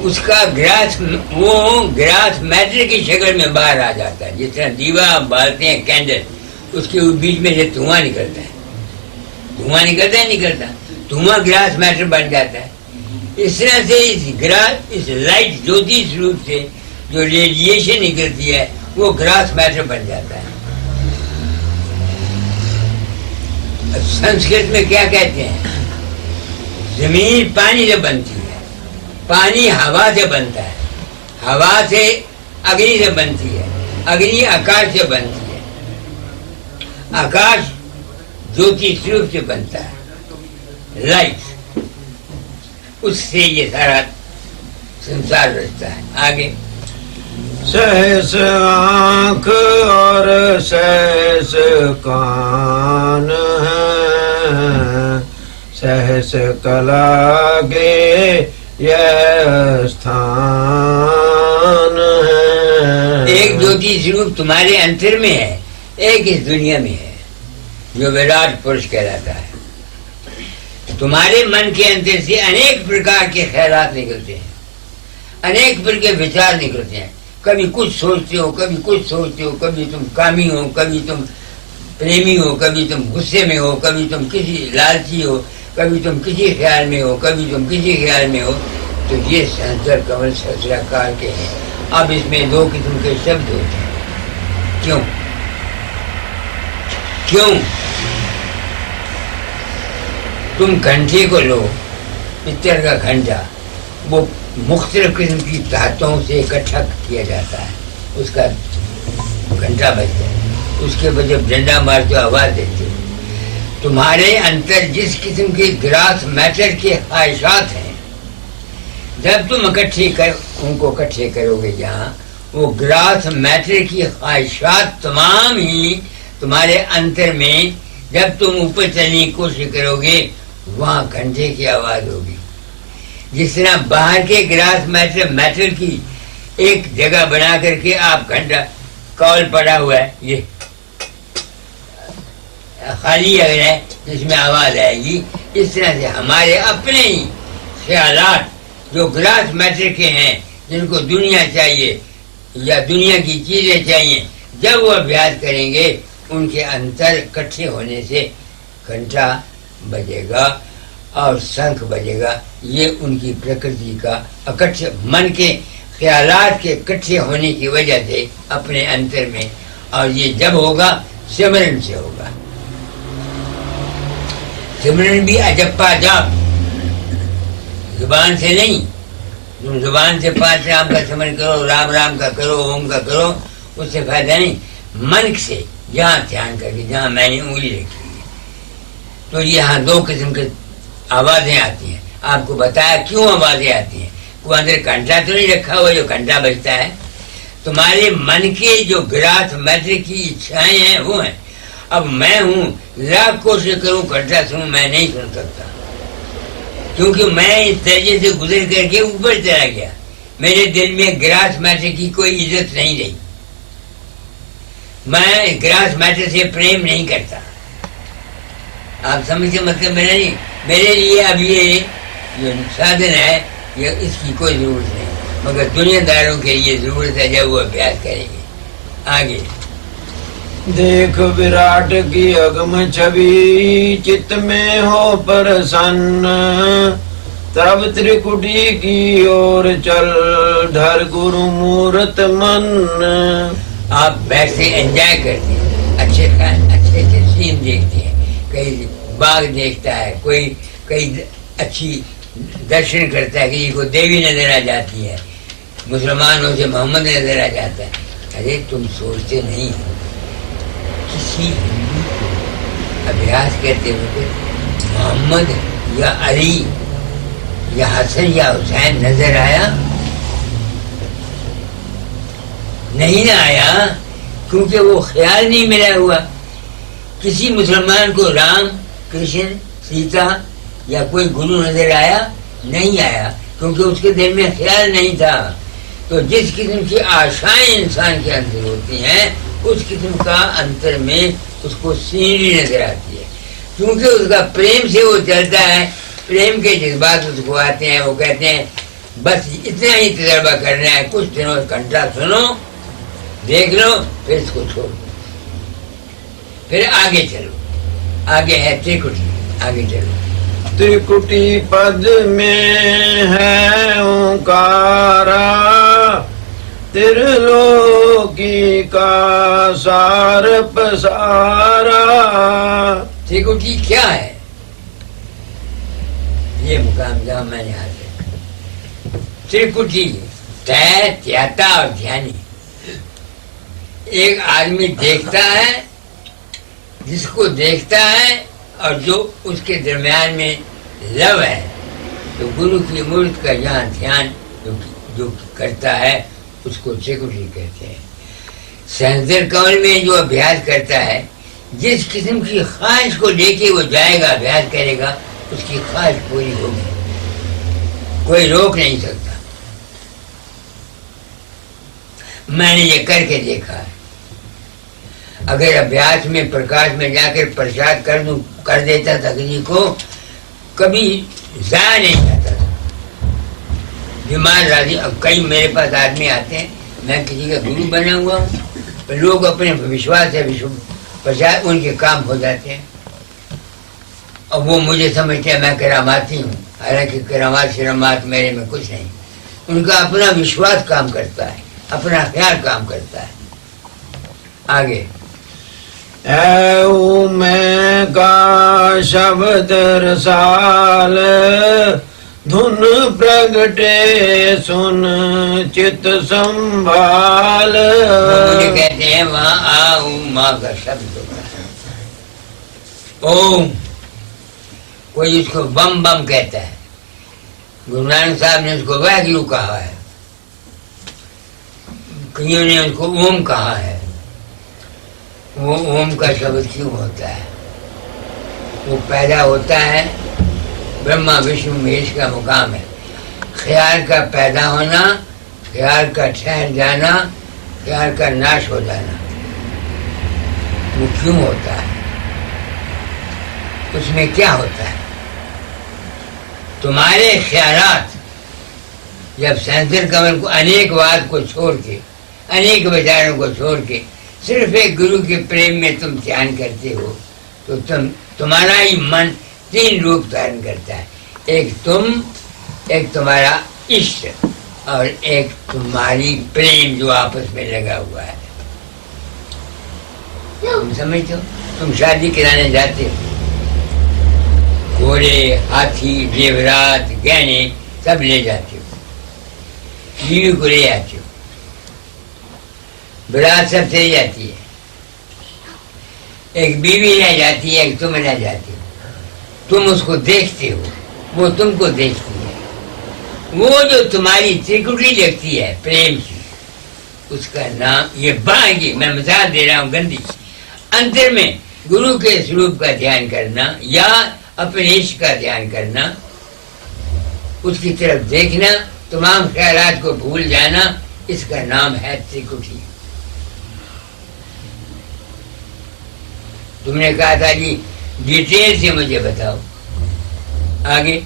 उसका ग्रास, वो ग्रास मैटर की शक्ल में बाहर आ जाता है। जिस तरह दीवा आप बालते हैं कैंडल, उसके बीच में से धुआं निकलता है, धुआं निकलता है, निकलता धुआं ग्रास मैटर बन जाता है। इस तरह से इस लाइट ज्योति स्वरूप से जो रेडिएशन निकलती है वो ग्रास मैटर बन जाता है। संस्कृत में क्या कहते हैं? जमीन पानी से बनती है, पानी हवा से बनता है, हवा से अग्नि से बनती है, अग्नि आकाश से बनती है, आकाश ज्योति स्वरूप से बनता है, लाइट, उससे ये सारा संसार रचता है। आगे सहस आँख और सहस कान है, सहस कला गे यह स्थान है। एक ज्योति स्वरूप तुम्हारे अंतर में है, एक इस दुनिया में है, जो विराट पुरुष कहलाता है। तुम्हारे मन के अंतर से अनेक प्रकार के ख्यालात निकलते हैं, अनेक प्रकार के विचार निकलते हैं। कभी कुछ सोचते हो, कभी कुछ सोचते हो, कभी तुम कामी हो, कभी तुम प्रेमी हो, कभी तुम गुस्से में हो, कभी तुम किसी लालची हो, कभी तुम किसी ख्याल में हो, कभी तुम किसी ख्याल में हो। तो ये सहस्त्र कमल सहस्राकार के हैं। अब इसमें दो किस्म के शब्द होते हैं। क्यों? क्यों? तुम घंटे को लो, पित्तल का घंटा, वो मुख्तलिफ किस्म की धातुओं से इकट्ठा किया जाता है, उसका घंटा बजता है, उसके बाद जब डंडा मारते हो आवाज देते हो। तुम्हारे अंतर जिस किस्म के ग्रास मैटर के ख्वाहिशात हैं, जब तुम उनको इकट्ठे करोगे जहाँ, वो ग्रास मैटर की ख्वाहिशात तमाम ही तुम्हारे अंतर में, जब तुम ऊपर चलने की कोशिश करोगे वहाँ घंटे की आवाज होगी। जिस तरह बाहर के ग्रास मैटर की एक जगह बना करके आप घंटा कॉल पड़ा हुआ है, ये खाली अगर है जिसमें आवाज आएगी, इस तरह से हमारे अपने ही ख्यालात जो ग्रास मैटर के हैं, जिनको दुनिया चाहिए या दुनिया की चीजें चाहिए, जब वो अभ्यास करेंगे उनके अंतर इकट्ठे होने से घंटा बजेगा और शंख बजेगा। ये उनकी प्रकृति का इकट्ठे मन के ख्यालात के इकट्ठे होने की वजह से अपने अंतर में, और ये जब होगा सिमरन से होगा। सिमरन भी अजप्पा जाप, जुबान से नहीं। तुम जुबान से 5 राम का सिमरन करो, राम राम का करो, ओम का करो, उससे फायदा नहीं। मन से यहाँ ध्यान करके, जहाँ मैंने उंगली रखी है, तो यहाँ 2 किस्म के आवाजें आती हैं। आपको बताया क्यों आवाजें आती हैं। वो अंदर घंटा तो नहीं रखा हुआ जो घंटा बजता है, तुम्हारे मन के जो ग्रास मैटर की इच्छाएं हैं वो हैं। अब मैं हूँ, लाख कोशिश करूँ घंटा सुनूं, मैं नहीं सुन सकता, क्योंकि मैं इस दर्जे से गुजर करके ऊपर चला गया। मेरे दिल में ग्रास मैटर की कोई इज्जत नहीं रही। मैं ग्रास मैटर से प्रेम नहीं करता। आप समझते मतलब मेरा नहीं, मेरे लिए अब ये जो साधन है ये इसकी कोई जरूरत नहीं, मगर दुनियादारों के लिए जरूरत है जब वो अभ्यास करेंगे। आगे देख विराट की अगम छवि, चित्त में हो प्रसन्न, तब त्रिकुटी की ओर चल, धर गुरु मूर्त मन। आप वैसे एंजॉय करते हैं, अच्छे अच्छे सीन देखते हैं, कहीं बाग देखता है, कोई कहीं अच्छी दर्शन करता है, किसी को देवी नजर आ जाती है, मुसलमानों से मोहम्मद नजर आ जाता है। अरे तुम सोचते नहीं हो, किसी हिंदू को अभ्यास करते हुए मोहम्मद या अली या हसन या हुसैन नजर आया? नहीं ना आया, क्योंकि वो ख्याल नहीं मिला हुआ। किसी मुसलमान को राम, कृष्ण, सीता या कोई गुरु नजर आया? नहीं आया, क्योंकि उसके दिल में ख्याल नहीं था। तो जिस किस्म की आशाएं इंसान के अंदर होती हैं, उस किस्म का अंतर में उसको सीनरी नजर आती है, क्योंकि उसका प्रेम से वो चलता है, प्रेम के जज्बात उसको आते हैं। वो कहते हैं बस इतना ही तजर्बा करना है। कुछ दिनों घंटा सुनो, देख लो, फिर इसको छोड़ दो, फिर आगे चलो। आगे है त्रिकुटी, आगे चलो। त्रिकुटी पद में है ओंकारा, त्रिलोकी का सार पसारा। त्रिकुटी क्या है? ये मुकाम जहाँ मैंने हासिल। त्रिकुटी तय, त्याता और ध्यानी। एक आदमी देखता है, जिसको देखता है और जो उसके दरमियान में लव है, तो गुरु की मूर्ति का यहाँ ध्यान जो करता है उसको त्रिकुटी कहते हैं। सहस्त्र कमल में जो अभ्यास करता है, जिस किस्म की ख्वाहिश को लेके वो जाएगा, अभ्यास करेगा, उसकी ख्वाहिश पूरी होगी, कोई रोक नहीं सकता। मैंने ये करके देखा है। अगर अभ्यास में प्रकाश में जाकर प्रसाद कर देता था किसी को, कभी जाया नहीं जाता था। बीमार राजी, अब कई मेरे पास आदमी आते हैं, मैं किसी का गुरु बना हुआ हूँ, तो लोग अपने विश्वास से प्रसाद उनके काम हो जाते हैं। और वो मुझे समझते हैं मैं करामाती हूँ, हालांकि करामात शरामात मेरे में कुछ नहीं। उनका अपना विश्वास काम करता है, अपना ख्याल काम करता है। आगे ऐ मैं का शब्द रसाल, धुन प्रगटे सुन चित संभाल। मुझे कहते हैं वहाँ आ माँ का शब्द ओम, कोई उसको बम बम कहता है। गुरु नानक साहब ने उसको वाहिगुरु कहा है, कईयों ने उसको ओम कहा है। वो ओम का शब्द क्यों होता है? वो पैदा होता है, ब्रह्मा विष्णु महेश का मुकाम है। ख्याल का पैदा होना, ख्याल का ठहर जाना, ख्याल का नाश हो जाना, वो क्यों होता है? उसमें क्या होता है? तुम्हारे ख्यालात जब सहस्त्र कमल को अनेक बात को छोड़ के, अनेक विचारों को छोड़ के सिर्फ एक गुरु के प्रेम में तुम ध्यान करते हो, तो तुम्हारा ही मन तीन रूप धारण करता है। एक तुम, एक तुम्हारा इष्ट, और एक तुम्हारी प्रेम जो आपस में लगा हुआ है। तुम समझते हो? तुम शादी कराने जाते हो, घोड़े, हाथी, जेवरात, गहने सब ले जाते हो, बीवी को ले आते हो, बारात सब चली जाती है, एक बीवी रह जाती है, एक तुम रह जाती हो। तुम उसको देखते हो, वो तुमको देखती है। वो जो तुम्हारी त्रिकुटी लगती है प्रेम की, उसका नाम ये बागी, मैं मिसाल दे रहा हूँ गंदी। अंतर में गुरु के स्वरूप का ध्यान करना या अपने इष्ट का ध्यान करना, उसकी तरफ देखना, तमाम ख्यालात को भूल जाना, इसका नाम है त्रिकुटी। तुमने कहा था जी डिटेल से मुझे बताओ। आगे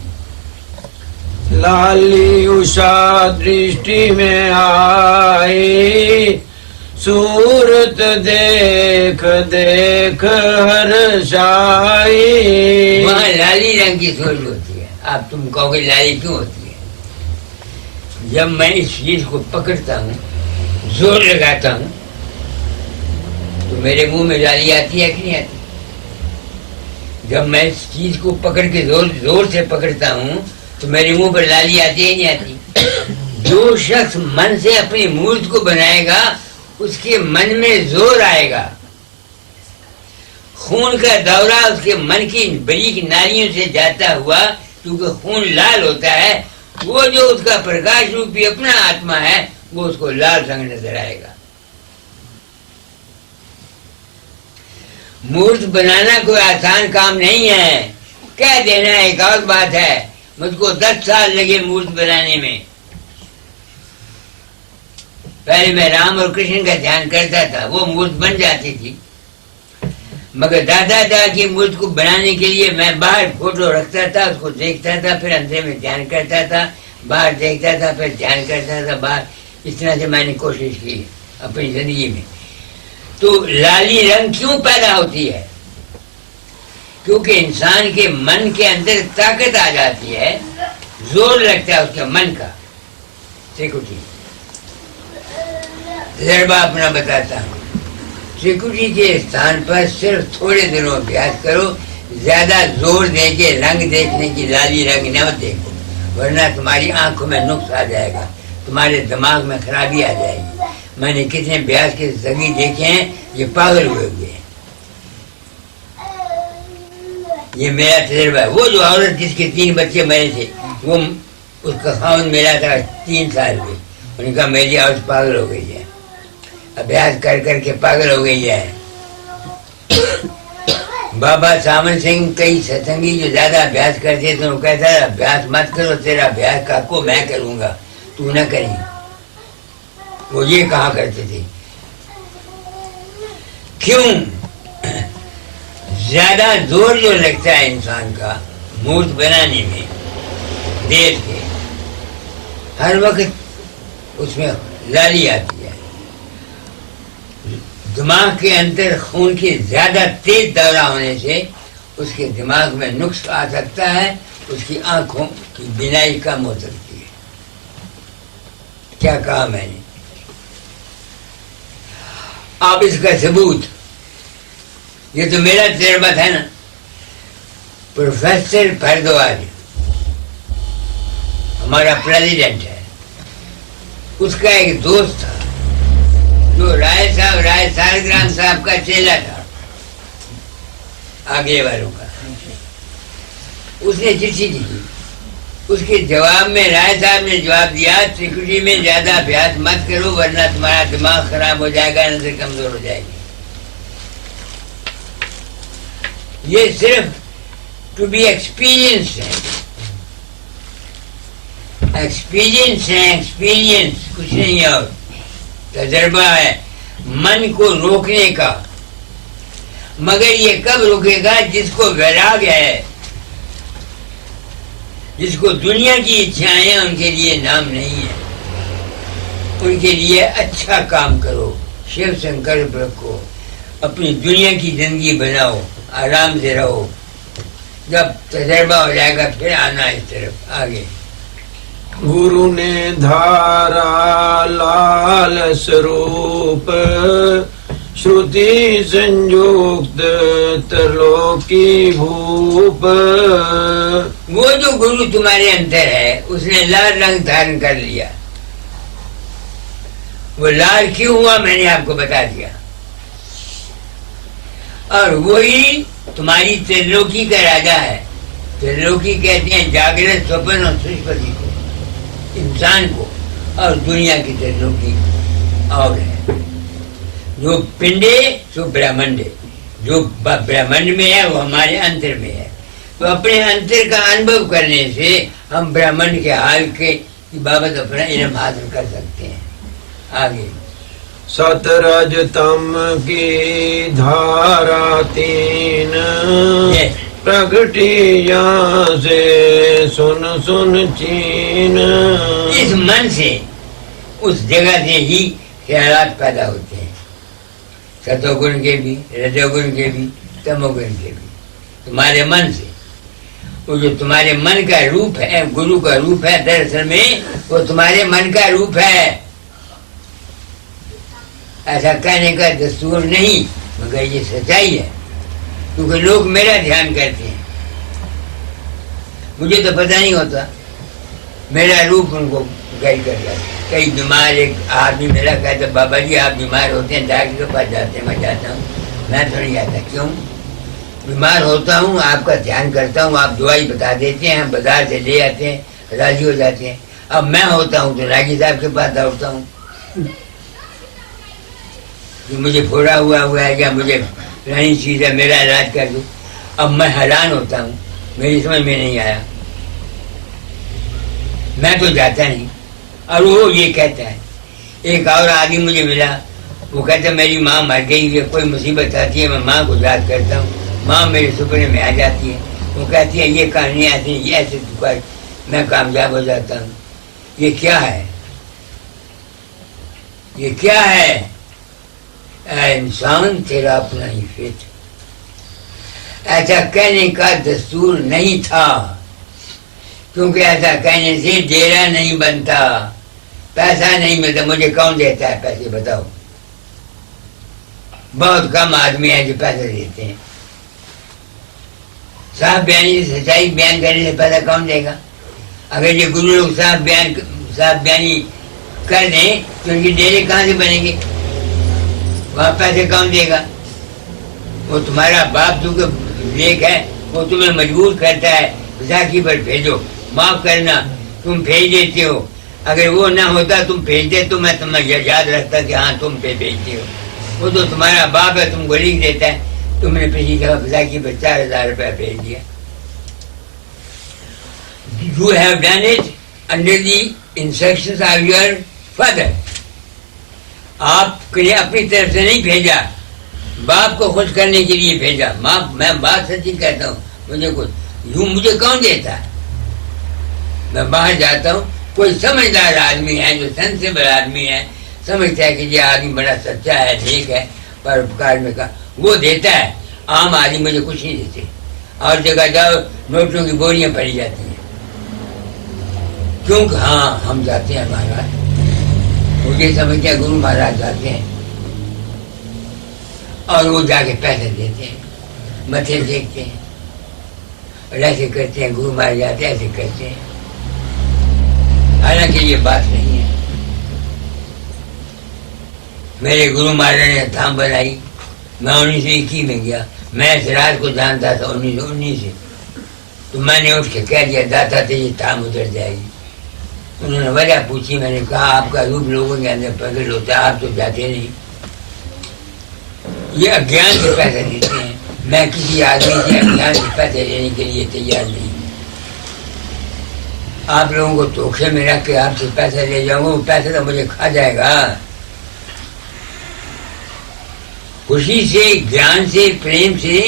लाली उषा दृष्टि में आई, सूरत देख देख हर्षाई। वहाँ लाली रंग की सोच होती है। आप तुम कहोगे लाली क्यों होती है? जब मैं इस चीज को पकड़ता हूँ, जोर लगाता हूँ, तो मेरे मुंह में लाली आती है कि नहीं आती? जब मैं इस चीज को पकड़ के जोर से पकड़ता हूँ, तो मेरे मुंह पर लाली आती है नहीं आती? जो शख्स मन से अपनी मूर्ति को बनाएगा, उसके मन में जोर आएगा। खून का दौरा उसके मन की बारीक नालियों से जाता हुआ, क्योंकि खून लाल होता है, वो जो उसका प्रकाश रूपी अपना आत्मा है, वो उसको लाल रंग नजर आएगा। मूर्ति बनाना कोई आसान काम नहीं है। कह देना एक और बात है। मुझको 10 साल लगे मूर्ति बनाने में। पहले मैं राम और कृष्ण का ध्यान करता था, वो मूर्ति बन जाती थी। मगर दादा की मूर्ति को बनाने के लिए मैं बाहर फोटो रखता था, उसको देखता था, फिर अंदर में ध्यान करता था। बाहर देखता था, फिर ध्यान करता था बाहर। इस तरह से मैंने कोशिश की अपनी जिंदगी में। तो लाली रंग क्यों पैदा होती है? क्योंकि इंसान के मन के अंदर ताकत आ जाती है, जोर लगता है उसके मन का। त्रिकुटी तजर्बा अपना बताता हूँ। त्रिकुटी के स्थान पर सिर्फ थोड़े दिनों अभ्यास करो, ज्यादा जोर देके रंग देखने की लाली रंग न देखो, वरना तुम्हारी आंखों में नुक्स आ जाएगा, तुम्हारे दिमाग में खराबी आ जाएगी। मैंने कितने अभ्यास के जगी देखे हैं, ये पागल हुए हुए हैं। ये मेरा तजर्बा है। वो जो औरत जिसके 3 बच्चे मरे थे, वो उसका खाउन मिला था 3 साल में। उनका मेरी औरत पागल हो गई है, अभ्यास कर करके पागल हो गई है। बाबा सामन सिंह कई सत्संगी जो ज्यादा अभ्यास करते थे, वो कहता है अभ्यास मत करो, तेरा अभ्यास का को मैं करूंगा, तू न करी। वो ये कहा करते थे। क्यों? ज्यादा जोर जो लगता है इंसान का मूर्त बनाने में, देश के हर वक्त उसमें लाली आती है। दिमाग के अंदर खून की ज्यादा तेज दौरा होने से उसके दिमाग में नुक्स आ सकता है, उसकी आंखों की बिनाई कम हो सकती है। क्या कहा मैंने? अब इसका सबूत, ये तो मेरा तजर्बा था ना। प्रोफेसर भारद्वाज हमारा प्रेसिडेंट है, उसका एक दोस्त था जो राय सालग्राम साहब का चेला था, आगे वालों का। उसने चिट्ठी लिखी, उसके जवाब में राय साहब ने जवाब दिया, त्रिकुटी में ज्यादा अभ्यास मत करो, वरना तुम्हारा दिमाग खराब हो जाएगा, नजर कमजोर हो जाएगी। ये सिर्फ टू बी एक्सपीरियंस है, एक्सपीरियंस कुछ नहीं और तजर्बा है मन को रोकने का। मगर ये कब रोकेगा? जिसको वैराग्य है, जिसको दुनिया की इच्छाएं हैं, उनके लिए नाम नहीं है। उनके लिए अच्छा काम करो, शिव संकल्प रखो, अपनी दुनिया की जिंदगी बनाओ, आराम से रहो। जब तजर्बा हो जाएगा फिर आना इस तरफ आगे। गुरु ने धारा लाल स्वरूप, श्रुति संयुक्त त्रिलोकी भूप। वो जो गुरु तुम्हारे अंदर है, उसने लाल रंग धारण कर लिया। वो लाल क्यों हुआ मैंने आपको बता दिया। और वही तुम्हारी त्रिलोकी का राजा है। त्रिलोकी कहते हैं जागृत, स्वप्न और सुषुप्ति को, इंसान को, और दुनिया की त्रिलोकी और है। जो पिंडे सो ब्रह्मांडे, जो ब्रह्मांड में है वो हमारे अंतर में है। तो अपने अंतर का अनुभव करने से हम ब्रह्मांड के हाल के बाबत अपना इल्म हासिल कर सकते हैं। आगे सतरज तम की धारा 3, प्रगटी यहाँ से सुन सुन चीन। इस मन से, उस जगह से ही ख्यालात पैदा होते हैं, सतोगुण के भी, रजोगुण के भी, तमोगुण के भी। तुम्हारे मन से, वो जो तुम्हारे मन का रूप है, गुरु का रूप है, दरअसल में वो तुम्हारे मन का रूप है। ऐसा कहने का दस्तूर नहीं, मगर ये सच्चाई है। क्योंकि लोग मेरा ध्यान करते हैं, मुझे तो पता नहीं होता, मेरा रूप उनको गाइड कर जाता। कई बीमार एक आदमी मेरा कहता, बाबा जी आप बीमार होते हैं डॉक्टर के पास जाते हैं? मैं जाता हूँ। मैं थोड़ी जाता। क्यों? बीमार होता हूँ, आपका ध्यान करता हूँ, आप दवाई बता देते हैं, हम बाजार से ले आते हैं, राजी हो जाते हैं। अब मैं होता हूँ तो रागी साहब के पास दौड़ता हूँ कि मुझे फोड़ा हुआ है या मुझे पुरानी चीज है, मेरा इलाज कर दो। अब मैं हैरान होता हूँ, मेरी समझ में नहीं आया, मैं तो जाता नहीं। और वो ये कहता है। एक और आदमी मुझे मिला, वो कहता है मेरी माँ मर गई है, कोई मुसीबत आती है, मैं माँ को याद करता हूँ, माँ मेरे सपने में आ जाती है। वो कहती है ये कहानी ऐसी, ये ऐसे कर, मैं कामयाब हो जाता हूँ। ये क्या है, ये क्या है? ऐ इंसान तेरा अपना ही फिट। ऐसा कहने का दस्तूर नहीं था, क्योंकि ऐसा कहने से डेरा नहीं बनता, पैसा नहीं मिलता। मुझे कौन देता है पैसे बताओ? बहुत कम आदमी है जो पैसे देते हैं। साहब बयानी सच्चाई बयान करने से पैसा कौन देगा? अगर ये गुरु लोग साहब बयानी कर दें तो उनके डेरे कहाँ से बनेंगे? वहाँ पैसे कौन देगा? वो तुम्हारा बाप जो लेख है वो तुम्हें मजबूर करता है विसाखी पर भेजो, माफ करना तुम भेज देते हो। अगर वो ना होता तुम भेजते तो मैं तुम्हें याद रखता कि हाँ तुम पे भेजते हो। वो तो तुम्हारा बाप है, तुमको लिख देता है। तुमने पिछली दफा विसाखी पर 4000 रुपया भेज दिया। You have done it under the instructions of your father. आपने अपनी तरफ से नहीं भेजा, बाप को खुश करने के लिए भेजा। मैं बात सच्ची कहता हूँ, मुझे कौन देता है? मैं बाहर जाता हूँ, कोई समझदार आदमी है जो सेंसिबल आदमी है, समझता है कि ये आदमी बड़ा सच्चा है, ठीक है, परोपकार में का वो देता है। आम आदमी मुझे कुछ नहीं देते। और जगह जाओ नोटों की बोरियां पड़ी जाती हैं, क्योंकि हाँ हम जाते हैं महाराज, मुझे समझते हैं गुरु महाराज जाते हैं और वो जाके पैसे देते हैं, मथे देखते हैं और ऐसे करते हैं। गुरु महाराज जाते ऐसे करते हैं, हालांकि ये बात नहीं है। मेरे गुरु महाराज ने धाम बनाई, मैं 1921 में गया। मैं इस रात को जानता था 1919 से, तो मैंने उठ के कह दिया दाता तेरी धाम उतर जाएगी। उन्होंने वजह पूछी, मैंने कहा आपका रूप लोगों के अंदर प्रकट होता है, आप तो जाते नहीं। ये अज्ञान से पैसे देते हैं। मैं किसी आदमी से अज्ञान से पैसे लेने के लिए तैयार नहीं। आप लोगों को धोखे में रख के आपसे पैसे ले जाऊंगा, वो पैसे तो मुझे खा जाएगा। खुशी से, ज्ञान से, प्रेम से,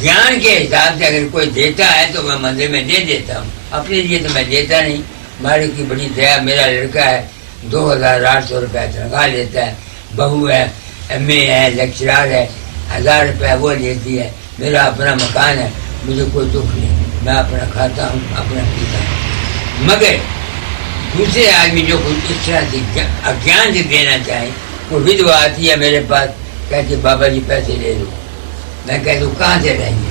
ज्ञान के हिसाब से अगर कोई देता है तो मैं मंदिर में दे देता हूँ। अपने लिए तो मैं देता नहीं। मालिक की बड़ी दया, मेरा लड़का है 2800 रुपया तनख्वाह लेता है, बहू है MA है, लेक्चरर है, 1000 रुपया वो लेती है। मेरा अपना मकान है, मुझे कोई दुख नहीं, मैं अपना खाता हूँ, अपना पीता हूँ। मगर दूसरे आदमी जो कुछ इस तरह से अज्ञान से देना चाहे, वो विधवा आती है मेरे पास, कहती बाबा जी पैसे ले लो। मैं कहता हूँ कहाँ से लाइए?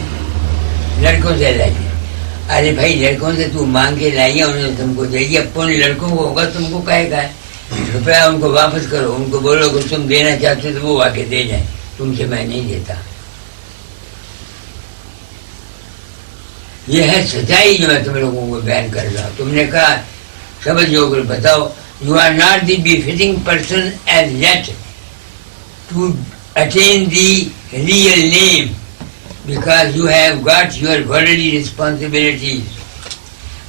लड़कों से लाइए। अरे भाई लड़कों से तू मांग के लाइए, उन्होंने तुमको दे दिया, पुण्य लड़कों को होगा, तुमको कहेगा रुपया उनको वापस करो, उनको बोलो कि तुम देना चाहते हो तो वो आके दे जाए, तुमसे मैं नहीं देता। ये है सच्चाई जो मैं तुम लोगों को बयान कर रहा हूँ। तुमने कहा समझो, बताओ, you are not the befitting person as yet to attain the real name because you have got your worldly responsibilities.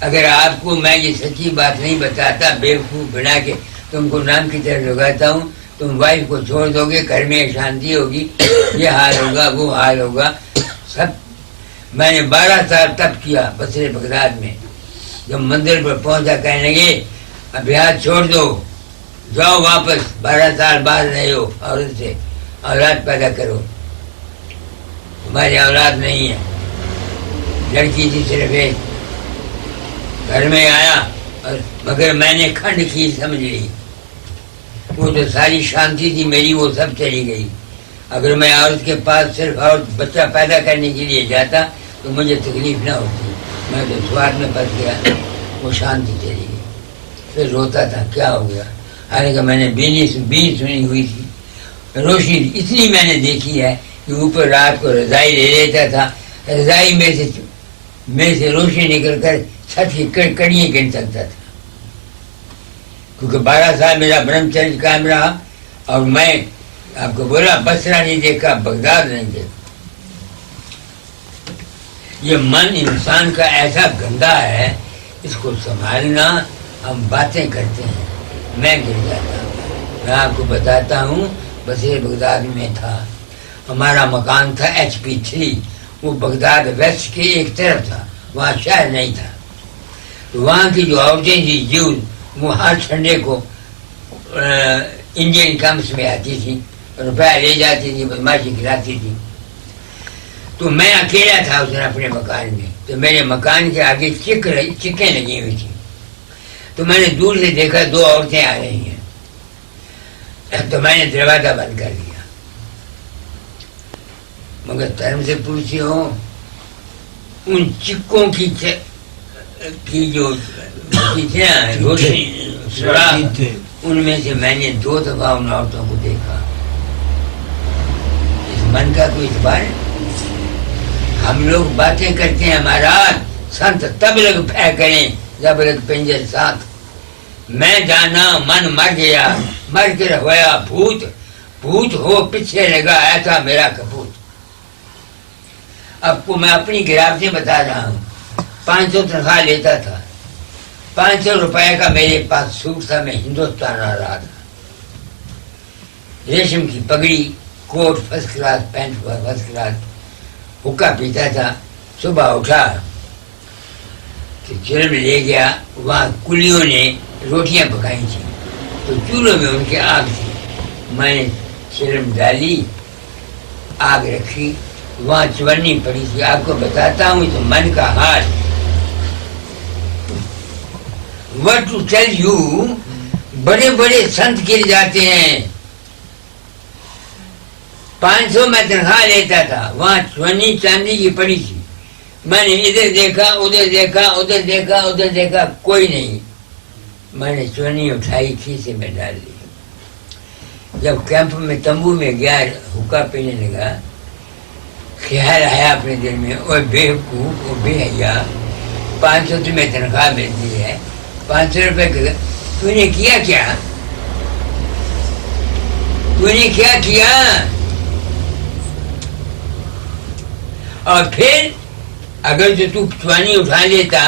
अगर आपको मैं ये सच्ची बात नहीं बताता, बेवकूफ़ बना के तुमको नाम की तरफ लगाता हूँ, तुम वाइफ को छोड़ दोगे, घर में शांति होगी, ये हाल होगा, वो हाल होगा, सब। मैंने 12 साल तप किया बसरे बगदाद में। जब मंदिर पर पहुंचा कहने लगे अभ्यास छोड़ दो, जाओ वापस, 12 साल बाद रहे हो, औरत से औलाद पैदा करो। तुम्हारी औलाद नहीं है, लड़की थी सिर्फ एक। घर में आया और मगर मैंने खंड की समझ ली, वो जो सारी शांति थी मेरी वो सब चली गई। अगर मैं औरत के पास सिर्फ और बच्चा पैदा करने के लिए जाता तो मुझे तकलीफ ना होती। मैं तो स्वाद में फंस गया, वो शांति चली गई। फिर रोता था क्या हो गया, हालांकि मैंने बीनी सुनी हुई थी। रोशनी इतनी मैंने देखी है कि ऊपर रात को रजाई ले लेता था, रजाई में से रोशनी निकलकर छत की कड़ियाँ गिन सकता था, क्योंकि 12 साल मेरा ब्रह्मचर्य कायम रहा। और मैं आपको बोला बसरा नहीं देखा, बगदाद नहीं देखा। ये मन इंसान का ऐसा गंदा है, इसको संभालना। हम बातें करते हैं, मैं गिर जाता हूँ। मैं आपको बताता हूँ, बसरे बगदाद में था, हमारा मकान था HP 3, वो बगदाद वेस्ट के एक तरफ था, वहाँ शहर नहीं था। तो वहाँ की जो औरतें थी जीव, वो हर संडे को इंडियन कैंप्स में आती थी, रुपया ले जाती थी, बदमाशी खिलाती थी। तो मैं अकेला था उस दिन अपने मकान में, तो मेरे मकान के आगे चिक्कें लगी हुई थी। तो मैंने दूर से देखा 2 औरतें आ रही हैं, तो मैंने दरवाजा बंद कर दिया। मगर धर्म से पूछी हो, उन चिक्कों की जो रोशनी सुराग, उनमें से मैंने 2 दफा उन औरतों को देखा। इस मन का कोई इतबार है? हम लोग बातें करते हैं महाराज, संत तब लग फै करें जब लग पिंजर साथ। मैं जाना मन मर गया, मर कर होया भूत, भूत हो पीछे लगा ऐसा मेरा कपूत। आपको मैं अपनी गिरावटें बता रहा हूँ। 500 तनख्वाह लेता था, 500 रुपए का मेरे पास सूट था, मैं हिंदुस्तान आ रहा था। रेशम की पगड़ी, coat first class, pant first class, हुक्का पीता था। सुबह उठा तो चिलम ले गया, वहाँ कुलियों ने रोटियां पकाई थी, तो चूल्हों में उनकी आग थी। मैंने चिलम डाली, आग रखी, वहाँ चवन्नी पड़ी थी। आपको बताता हूँ तो मन का हाल। What to tell you, बड़े बड़े संत गिर जाते हैं। 500 में तनख्वाह लेता था, वहाँ चवन्नी चांदी की पड़ी थी। मैंने इधर देखा, उधर देखा, उधर देखा, उधर देखा, कोई नहीं। मैंने चवन्नी उठाई, खीसे में डाल दी। जब कैंप में तंबू में गया, हुक्का पीने लगा, ख्याल आया अपने दिल में, और बेवकूफ, और बेहया, 500 तुम्हें तनख्वाह मिलती है, 500 रुपए का तूने किया क्या? तूने क्या किया? और फिर अगर जो तू चवानी उठा लेता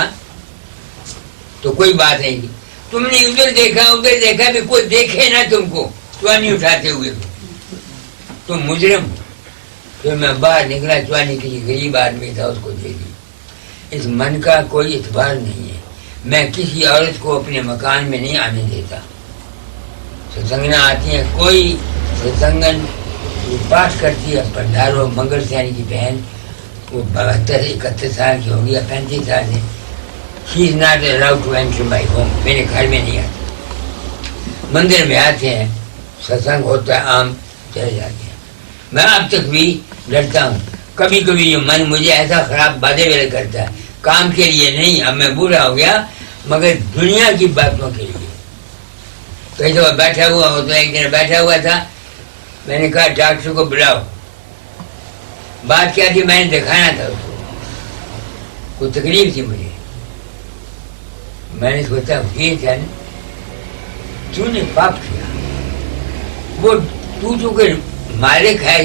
तो कोई बात नहीं। तुमने उधर देखा, उधर देखा, भी कोई देखे ना तुमको चवानी उठाते हुए, तुम मुजरिम। फिर मैं बाहर निकला, चवानी किसी गरीब आदमी था, उसको दे दी। इस मन का कोई इतबार नहीं है। मैं किसी औरत को अपने मकान में नहीं आने देता। सत्संगना आती है, कोई सत्संगन पाठ करती है, भंडारो मंगल सैनी की बहन, वो 72-71 साल की होगी या 35 साल से। She is not allowed to enter my home, मेरे घर में नहीं आती। मंदिर में आते हैं, सत्संग होता है, आम चले जाते हैं। मैं अब तक भी डरता हूँ। कभी कभी ये मन मुझे ऐसा खराब बातें वेले करता है, काम के लिए नहीं, अब मैं बूढ़ा हो गया, मगर दुनिया की बातों के लिए। कहीं तो बैठा हुआ हो, तो एक दिन बैठा हुआ था, मैंने कहा डॉक्टर को बुलाओ। बात क्या थी, मैंने दिखाना था उसको, कोई तकलीफ थी मुझे। मैंने सोचा ये जान तूने पाप किया, वो तू जो के मालिक है,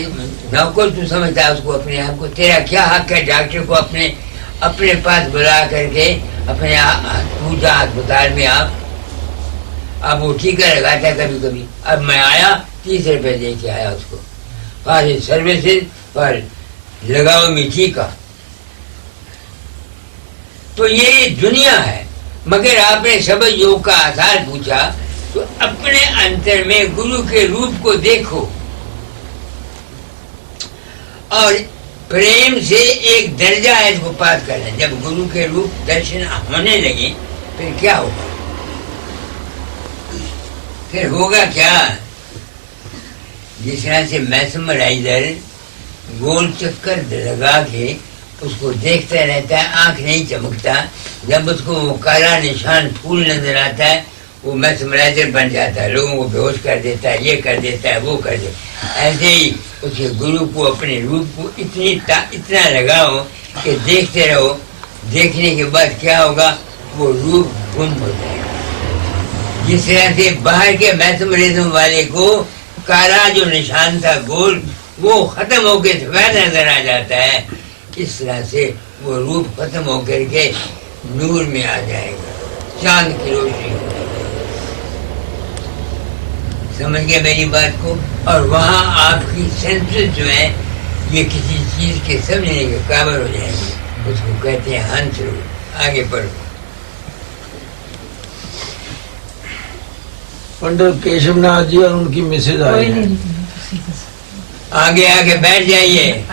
नौकर तू समझता है उसको, अपने आप को। तेरा क्या हक है डॉक्टर को अपने पास बुला करके अपने पूजा अस्पताल में आप? अब वो टीका लगाता है कभी कभी। अब मैं आया, 30 रुपए दे के आया उसको, फॉर सर्विसेज, पर लगाओ में टीका। तो ये दुनिया है। मगर आपने शब्द योग का आधार पूछा, तो अपने अंतर में गुरु के रूप को देखो और प्रेम से एक दर्जा है इसको पास करना। जब गुरु के रूप दर्शन होने लगे, फिर क्या होगा? फिर होगा क्या? जिस तरह से मैस्मराइजर गोल चक्कर लगा के उसको देखता रहता है, आंख नहीं चमकता। जब उसको वो काला निशान फूल नजर आता है, वो मैस्मराइजर बन जाता है, लोगों को बेहोश कर देता है, ये कर देता है, वो कर देता है। ऐसे ही उसके गुरु को, अपने रूप को इतना लगाओ कि देखते रहो। देखने के बाद क्या होगा? वो रूप गुम हो जाएगा। जिस तरह से बाहर के मैस्मरिज्म वाले को काला जो निशान था गोल, वो खत्म होकर सफेद नजर आ जाता है, इस तरह से वो रूप खत्म होकर के नूर में आ जाएगा, चांद की रोशनी हो जाएगी। समझ गया मेरी बात को? और वहाँ आपकी सेंसेस जो है, ये किसी चीज के समझने के काबिल हो जाएंगे। उसको कहते हैं हंस रूप। आगे पढ़ो। पंडित केशवनाथ जी और उनकी मिसेज आई हैं। आगे आगे बैठ जाइए।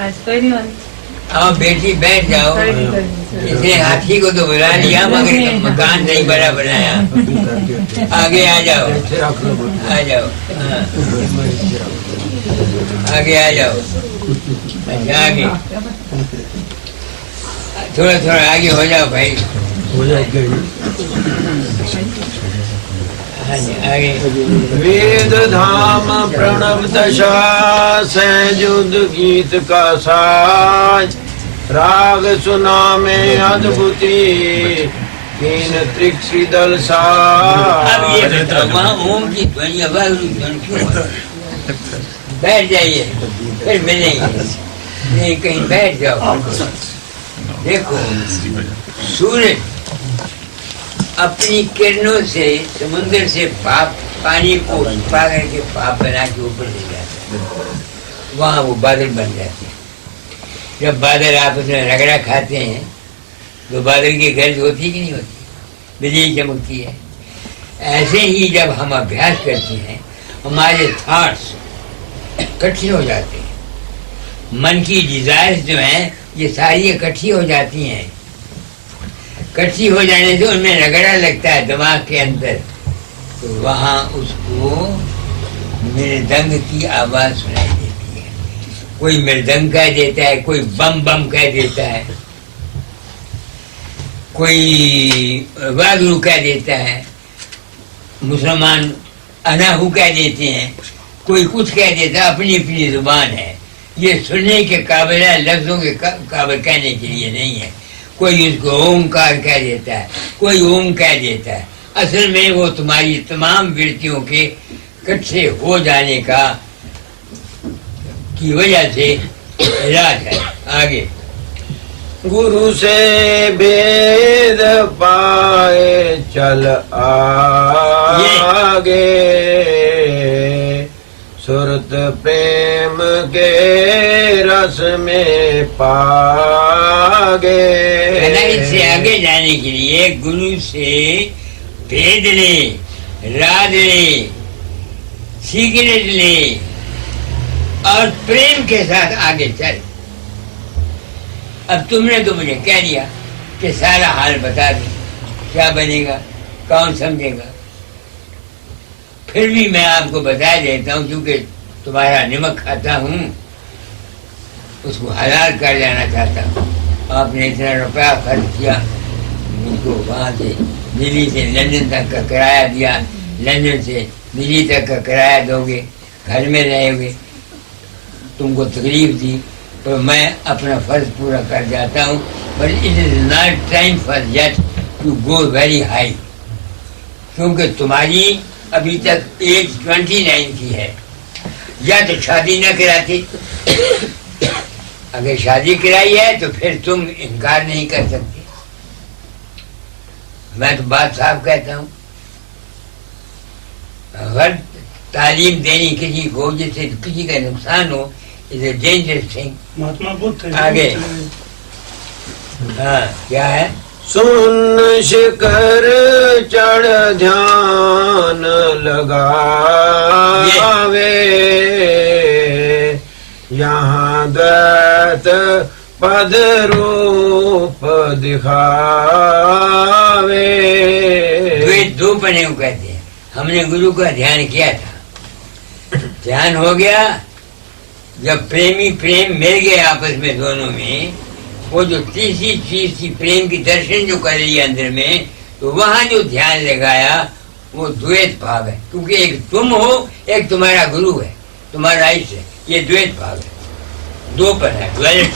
आओ बेटी बैठ जाओ। इसे हाथी को तो बुला लिया मगर मकान नहीं बड़ा बनाया। आगे आ जाओ, आ जाओ, हाँ। आगे आ जाओ, आगे थोड़ा थोड़ा आगे हो जाओ भाई, हो जाएगा। आगे। वेद धाम प्रणव दशा सहजुद गीत का साज, राग सुना में अद्भुति तीन त्रिक्षी दल साज। अब ये बताओ वहाँ ओम की ध्वनि आवाज क्यों? बैठ जाइए फिर मिलेंगे। नहीं कहीं बैठ जाओ। देखो सूरज अपनी किरणों से समुद्र से भाप पानी को छुपा करके भाप बना के ऊपर ले जाता है, वहाँ वो बादल बन जाते हैं। जब बादल आपस में रगड़ा खाते हैं तो बादल की गर्ज होती कि नहीं होती, बिजली चमकती है। ऐसे ही जब हम अभ्यास करते हैं हमारे थॉट्स इकट्ठे हो जाते हैं, मन की डिजायर्स जो हैं ये सारी इकट्ठी हो जाती हैं। इकट्ठी हो जाने से उनमें रगड़ा लगता है दिमाग के अंदर, तो वहाँ उसको मृदंग की आवाज सुनाई देती है। कोई मृदंग कह देता है, कोई बम बम कह देता है, कोई वागरू कह देता है, मुसलमान अनाहू कह देते हैं, कोई कुछ कह देता है। अपनी अपनी जुबान है, ये सुनने के काबिल है, लफ्जों के काबिल कहने के लिए नहीं है। कोई उसको ओंकार कह देता है, कोई ओम कह देता है। असल में वो तुम्हारी तमाम वृत्तियों के इकट्ठे हो जाने का की वजह से इलाज है। आगे गुरु से भेद पाए चल आगे, सुरत प्रेम के रस में पागे। इससे आगे जाने के लिए गुरु से भेद ले, राज ले, सीक्रेट ले और प्रेम के साथ आगे चल। अब तुमने तो मुझे कह दिया कि सारा हाल बता दे, क्या बनेगा, कौन समझेगा। फिर भी मैं आपको बता देता हूँ, क्योंकि तुम्हारा नमक खाता हूँ, उसको हलाल कर जाना चाहता हूँ। आपने इतना रुपया खर्च किया, मुझको वहाँ से दिल्ली से लंदन तक का किराया दिया, लंदन से दिल्ली तक का किराया दोगे, घर में रहोगे, तुमको तकलीफ दी, तो मैं अपना फर्ज पूरा कर जाता हूँ। But it is not time for yet to go very high, क्योंकि तुम्हारी अभी तक एज 29 की है। या तो शादी न कराती, अगर शादी कराई है तो फिर तुम इनकार नहीं कर सकते। मैं तो बात साफ कहता हूँ, अगर तालीम देनी किसी को जिससे किसी का नुकसान हो, is a dangerous thing. Mahatma Buddha आगे हाँ क्या है? सुन शिखर चढ़ ध्यान लगावे, यहाँ द्वैत पद रूप दिखावे। द्वैत दो पने को कहते हैं। हमने गुरु का ध्यान किया था, ध्यान हो गया। जब प्रेमी प्रेम मिल गए आपस में दोनों में, वो जो तीसरी चीज थी प्रेम की दर्शन जो कर रही है अंदर में, तो वहां जो ध्यान लगाया वो द्वैत भाव है। क्योंकि एक तुम हो, एक तुम्हारा गुरु है, तुम्हारा ईश है, ये द्वैत भाव है, दो पर है, द्वैत।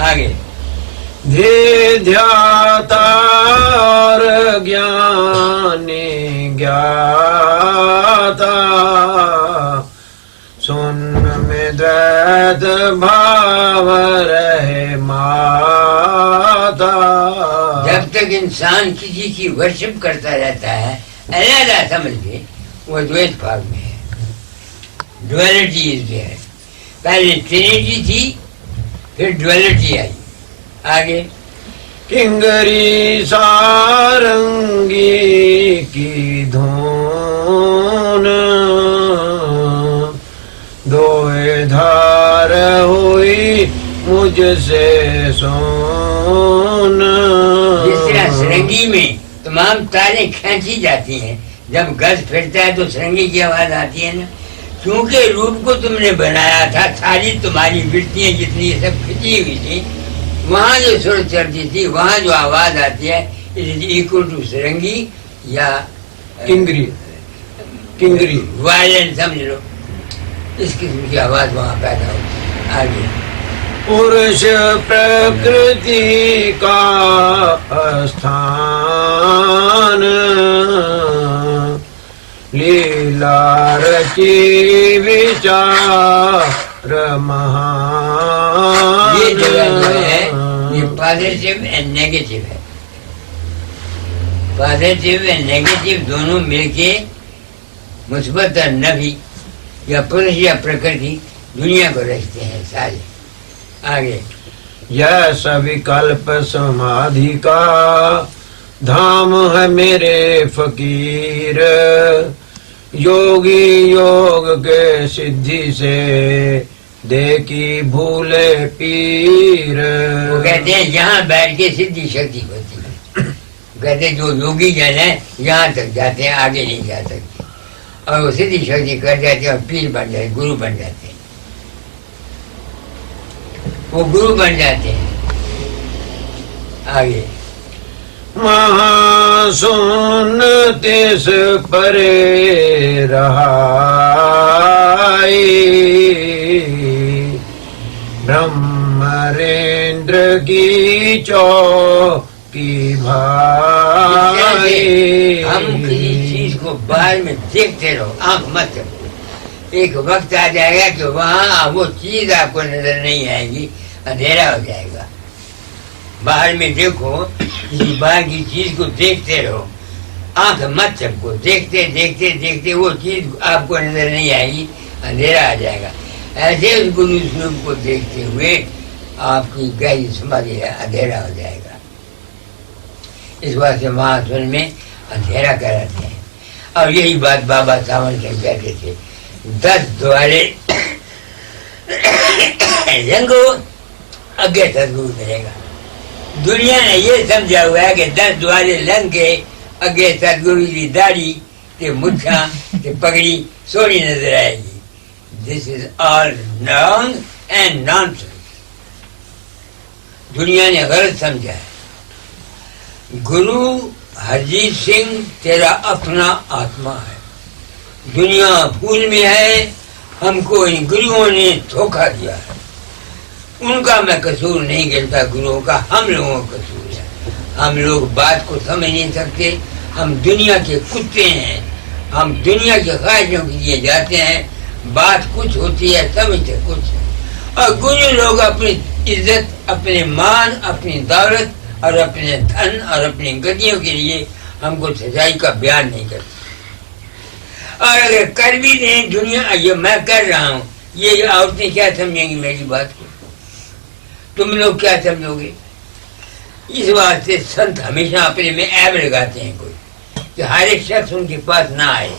आगे धे ध्याता और ज्ञानी ज्ञाता, सुन में द्वैत भाव रहे माता। जब तक इंसान किसी की वर्शिप करता रहता है अलग समझ के, वो द्वैत भाव में है। Duality is there. पहले ट्रिनिटी थी, फिर ड्युअलिटी आई। आगे किंगरी सारंगी की धूम मुझसे सुन। जिस तरह सरंगी में तमाम तारें खींची जाती हैं, जब गज फिरता है तो सरंगी की आवाज आती है ना। क्योंकि रूप को तुमने बनाया था, सारी तुम्हारी वृत्तियां जितनी सब खिंची हुई थी, वहाँ जो सुर चलती थी, वहाँ जो आवाज आती है, it is equal to sarangi या किंगरी, किंगरी वायलिन समझ लो। इस किस्म की आवाज वहाँ पैदा होती है। आगे पुरुष प्रकृति का स्थान, लीला रची विचार महान। ये जो है ये पॉजिटिव एंड नेगेटिव है। पॉजिटिव एंड नेगेटिव दोनों मिलके मुस्बत और नफी या पुरुष या प्रकृति दुनिया को रचते हैं सारे। आगे यह सविकल्प समाधि का धाम है मेरे फकीर, योगी योग के सिद्धि से देखी भूले पीर। वो कहते हैं यहाँ बैठ के सिद्धि शक्ति होती है। कहते हैं जो योगी जन है यहाँ तक जाते हैं, आगे नहीं जा सकते, और वो सिद्धि शक्ति कर जाते हैं और पीर बन जाते, गुरु बन जाते हैं। वो गुरु बन जाते हैं। आगे महासुन तिस परे रहाई, ब्रह्मरेंद्र की चौकी भाई। हम किसी चीज को बाहर में देखते रहो, आंख मत रखो। एक वक्त आ जाएगा कि वहाँ वो चीज आपको नजर नहीं आएगी, अंधेरा हो जाएगा। बाहर में देखो, किसी बाहर की चीज को देखते रहो, आंख मत चपको। देखते देखते देखते वो चीज आपको नजर नहीं आएगी, अंधेरा आ जाएगा। ऐसे उस गुरु स्वरूप को देखते हुए आपकी गहरी समाधि है, अंधेरा हो जाएगा। इस बात से महासुन में अंधेरा कराते हैं। और यही बात बाबा सावंत सिंह कहते थे, 10 द्वारे रंगो अगे सदगुरु करेगा। दुनिया ने ये समझा हुआ है कि 10 द्वारे लंग के अगे सदगुरु की दाढ़ी ते मुच्छा ते पगड़ी सोनी नजर आएगी। This is all wrong and nonsense. दुनिया ने गलत समझा है। गुरु हरजीत सिंह तेरा अपना आत्मा है, दुनिया फूल में है। हमको इन गुरुओं ने धोखा दिया है, उनका मैं कसूर नहीं गिनता, गुरुओं का हम लोगों का कसूर है। हम लोग बात को समझ नहीं सकते, हम दुनिया के कुत्ते हैं, हम दुनिया के ख्वाहिशों के लिए जाते हैं। बात कुछ होती है, समझते कुछ है। और गुरु लोग अपनी इज्जत, अपने मान, अपनी दौलत और अपने धन और अपनी गतियों के लिए हमको सच्चाई का बयान नहीं करते। और अगर कर भी दें दुनिया, ये मैं कर रहा हूँ, ये औरतें क्या समझेंगी मेरी बात को? तुम लोग क्या समझोगे? इस वास्ते संत हमेशा अपने में ऐब लगाते हैं कोई, कि हर एक शख्स उनके पास ना आए,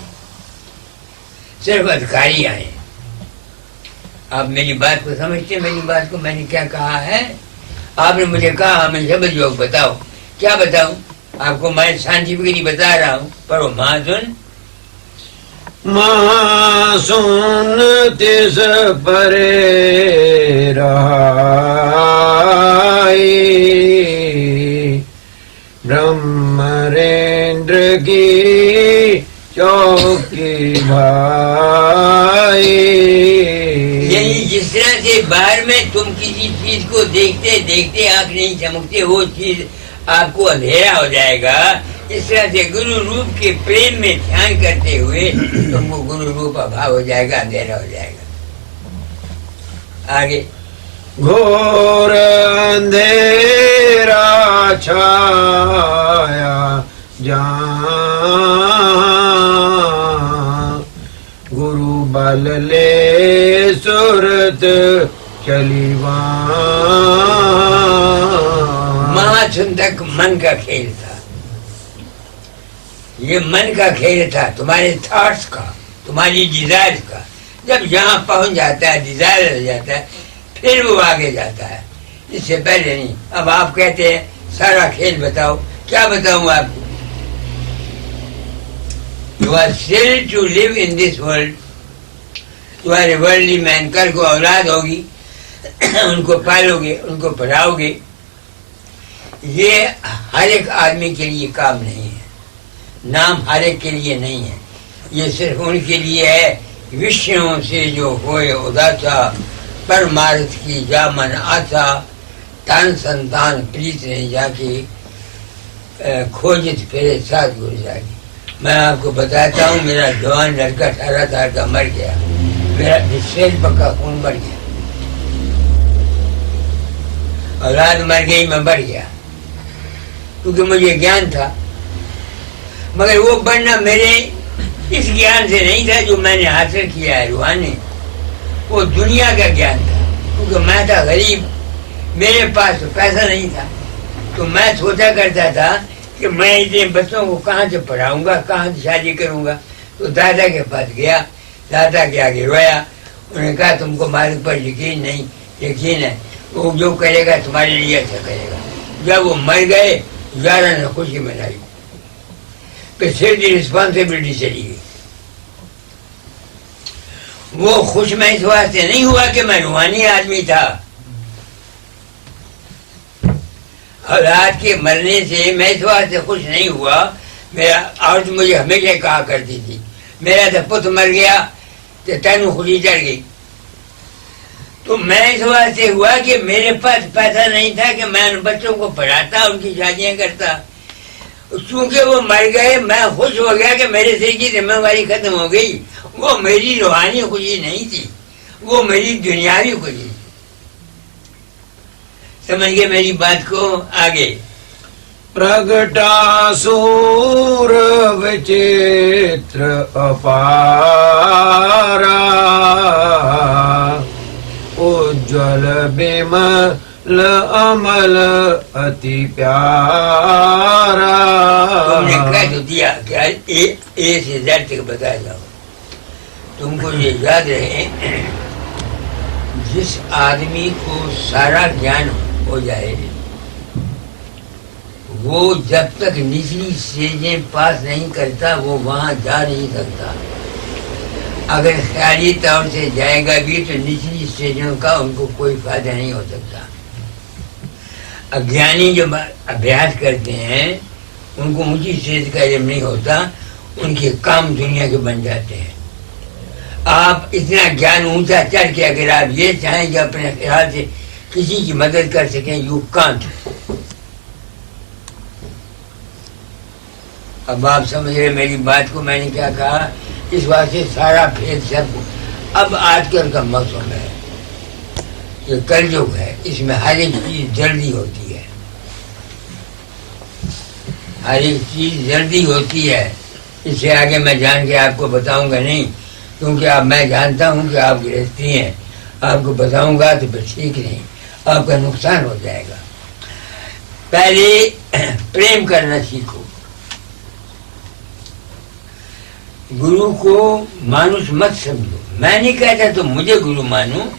सिर्फ अधिकारी आए। आप मेरी बात को समझते? मेरी बात को मैंने क्या कहा है? आपने मुझे कहा हमें शब्द योग बताओ, क्या बताऊं? आपको मैं साइंटिफिकली बता रहा हूँ, पर महासुन महासुन तिस परे रहाई, ब्रह्मरेंद्र की चौकी भाई। यही जिस तरह से बाहर में तुम किसी चीज को देखते देखते आंख नहीं चमकते, वो चीज आपको अंधेरा हो जाएगा। इस तरह से गुरु रूप के प्रेम में ध्यान करते हुए तुमको गुरु रूप अभाव हो जाएगा, अंधेरा हो जाएगा। आगे घोर अंधेरा छाया जहाँ, गुरु बल ले सुरत चली महासुन तक मन का खेल था। ये मन का खेल था, तुम्हारे थॉट्स का, तुम्हारी डिजायर का। जब यहाँ पहुंच जाता है, डिजायर हो जाता है, फिर वो आगे जाता है। इससे पहले नहीं। अब आप कहते हैं सारा खेल बताओ, क्या बताऊं आपको? You are still to live in this world. You are a worldly man. कल को औलाद होगी, उनको पालोगे, उनको पढ़ाओगे। ये हर एक आदमी के लिए काम नहीं है, नाम हर एक के लिए नहीं है। ये सिर्फ उनके लिए है विषयों से जो होए उदासा, परमार्थ की जामन आशा, तन संतान प्रीत ने जाके खोजित फिरे साथ गुर जागी। मैं आपको बताता हूँ, मेरा जवान लड़का 18 साल का मर गया, मेरा सेल पक्का खून मर गया, औलाद मर गई, मैं बढ़ गया, क्योंकि मुझे ज्ञान था। मगर वो बढ़ना मेरे इस ज्ञान से नहीं था जो मैंने हासिल किया है रूहानी, वो दुनिया का ज्ञान था। क्योंकि मैं था गरीब, मेरे पास तो पैसा नहीं था, तो मैं सोचा करता था कि मैं इतने बच्चों को कहाँ से पढ़ाऊंगा, कहाँ से शादी करूंगा। तो दादा के पास गया, दादा के आगे रोया। उन्होंने कहा तुमको मालिक पर यकीन नहीं? यकीन है, वो जो करेगा तुम्हारे लिए अच्छा करेगा। जब वो मर गए, 11 ने खुशी मनाई, फिर सिर्फ रिस्पॉन्सिबिलिटी चली गई। वो खुश मैं इस वास्ते नहीं हुआ कि मैं रूहानी आदमी था, औलाद के मरने से मैं इस वास्ते खुश नहीं हुआ। मेरा औरत मुझे हमेशा कहा करती थी, मेरा तो पुत्र मर गया तो तेन खुशी चढ़ गई। तो मैं इस वास्ते हुआ कि मेरे पास पैसा नहीं था कि मैं उन बच्चों को पढ़ाता, उनकी शादियां करता। चूंकि वो मर गए, मैं खुश हो गया कि मेरे सिर की जिम्मेवारी खत्म हो गई। वो मेरी रूहानी खुशी नहीं थी, वो मेरी दुनियावी खुशी थी। समझ गए मेरी बात को? आगे प्रगटा सूर विचित्र अपारा, उज्ज्वल बिमल अमल अति प्यारा। तुमने कह तो दिया क्या ए से Z तक बता जाओ। तुमको ये याद रहे, जिस आदमी को सारा ज्ञान हो जाए वो जब तक निचली स्टेजें पास नहीं करता वो वहां जा नहीं सकता। अगर ख्याली तौर से जाएगा भी तो निचली स्टेजों का उनको कोई फायदा नहीं हो सकता। अज्ञानी जो अभ्यास करते हैं उनको ऊंची स्टेज का इल्म नहीं होता, उनके काम दुनिया के बन जाते हैं। आप इतना ज्ञान ऊंचा चढ़ के अगर आप ये चाहें कि अपने ख्याल से किसी की मदद कर सकें, यू कांट। अब आप समझ रहे मेरी बात को? मैंने क्या कहा, इस वास्ते सारा फेल सब। अब आजकल का मौसम है, ये कलयुग है, इसमें हर एक चीज जल्दी होती है, हर एक चीज जल्दी होती है। इससे आगे मैं जान के आपको बताऊंगा नहीं, क्योंकि अब मैं जानता हूं कि आप गृहस्थी हैं। आपको बताऊंगा तो फिर ठीक नहीं, आपका नुकसान हो जाएगा। पहले प्रेम करना सीखो। गुरु को मानुष मत समझो। मैं नहीं कहता तुम मुझे गुरु मानो,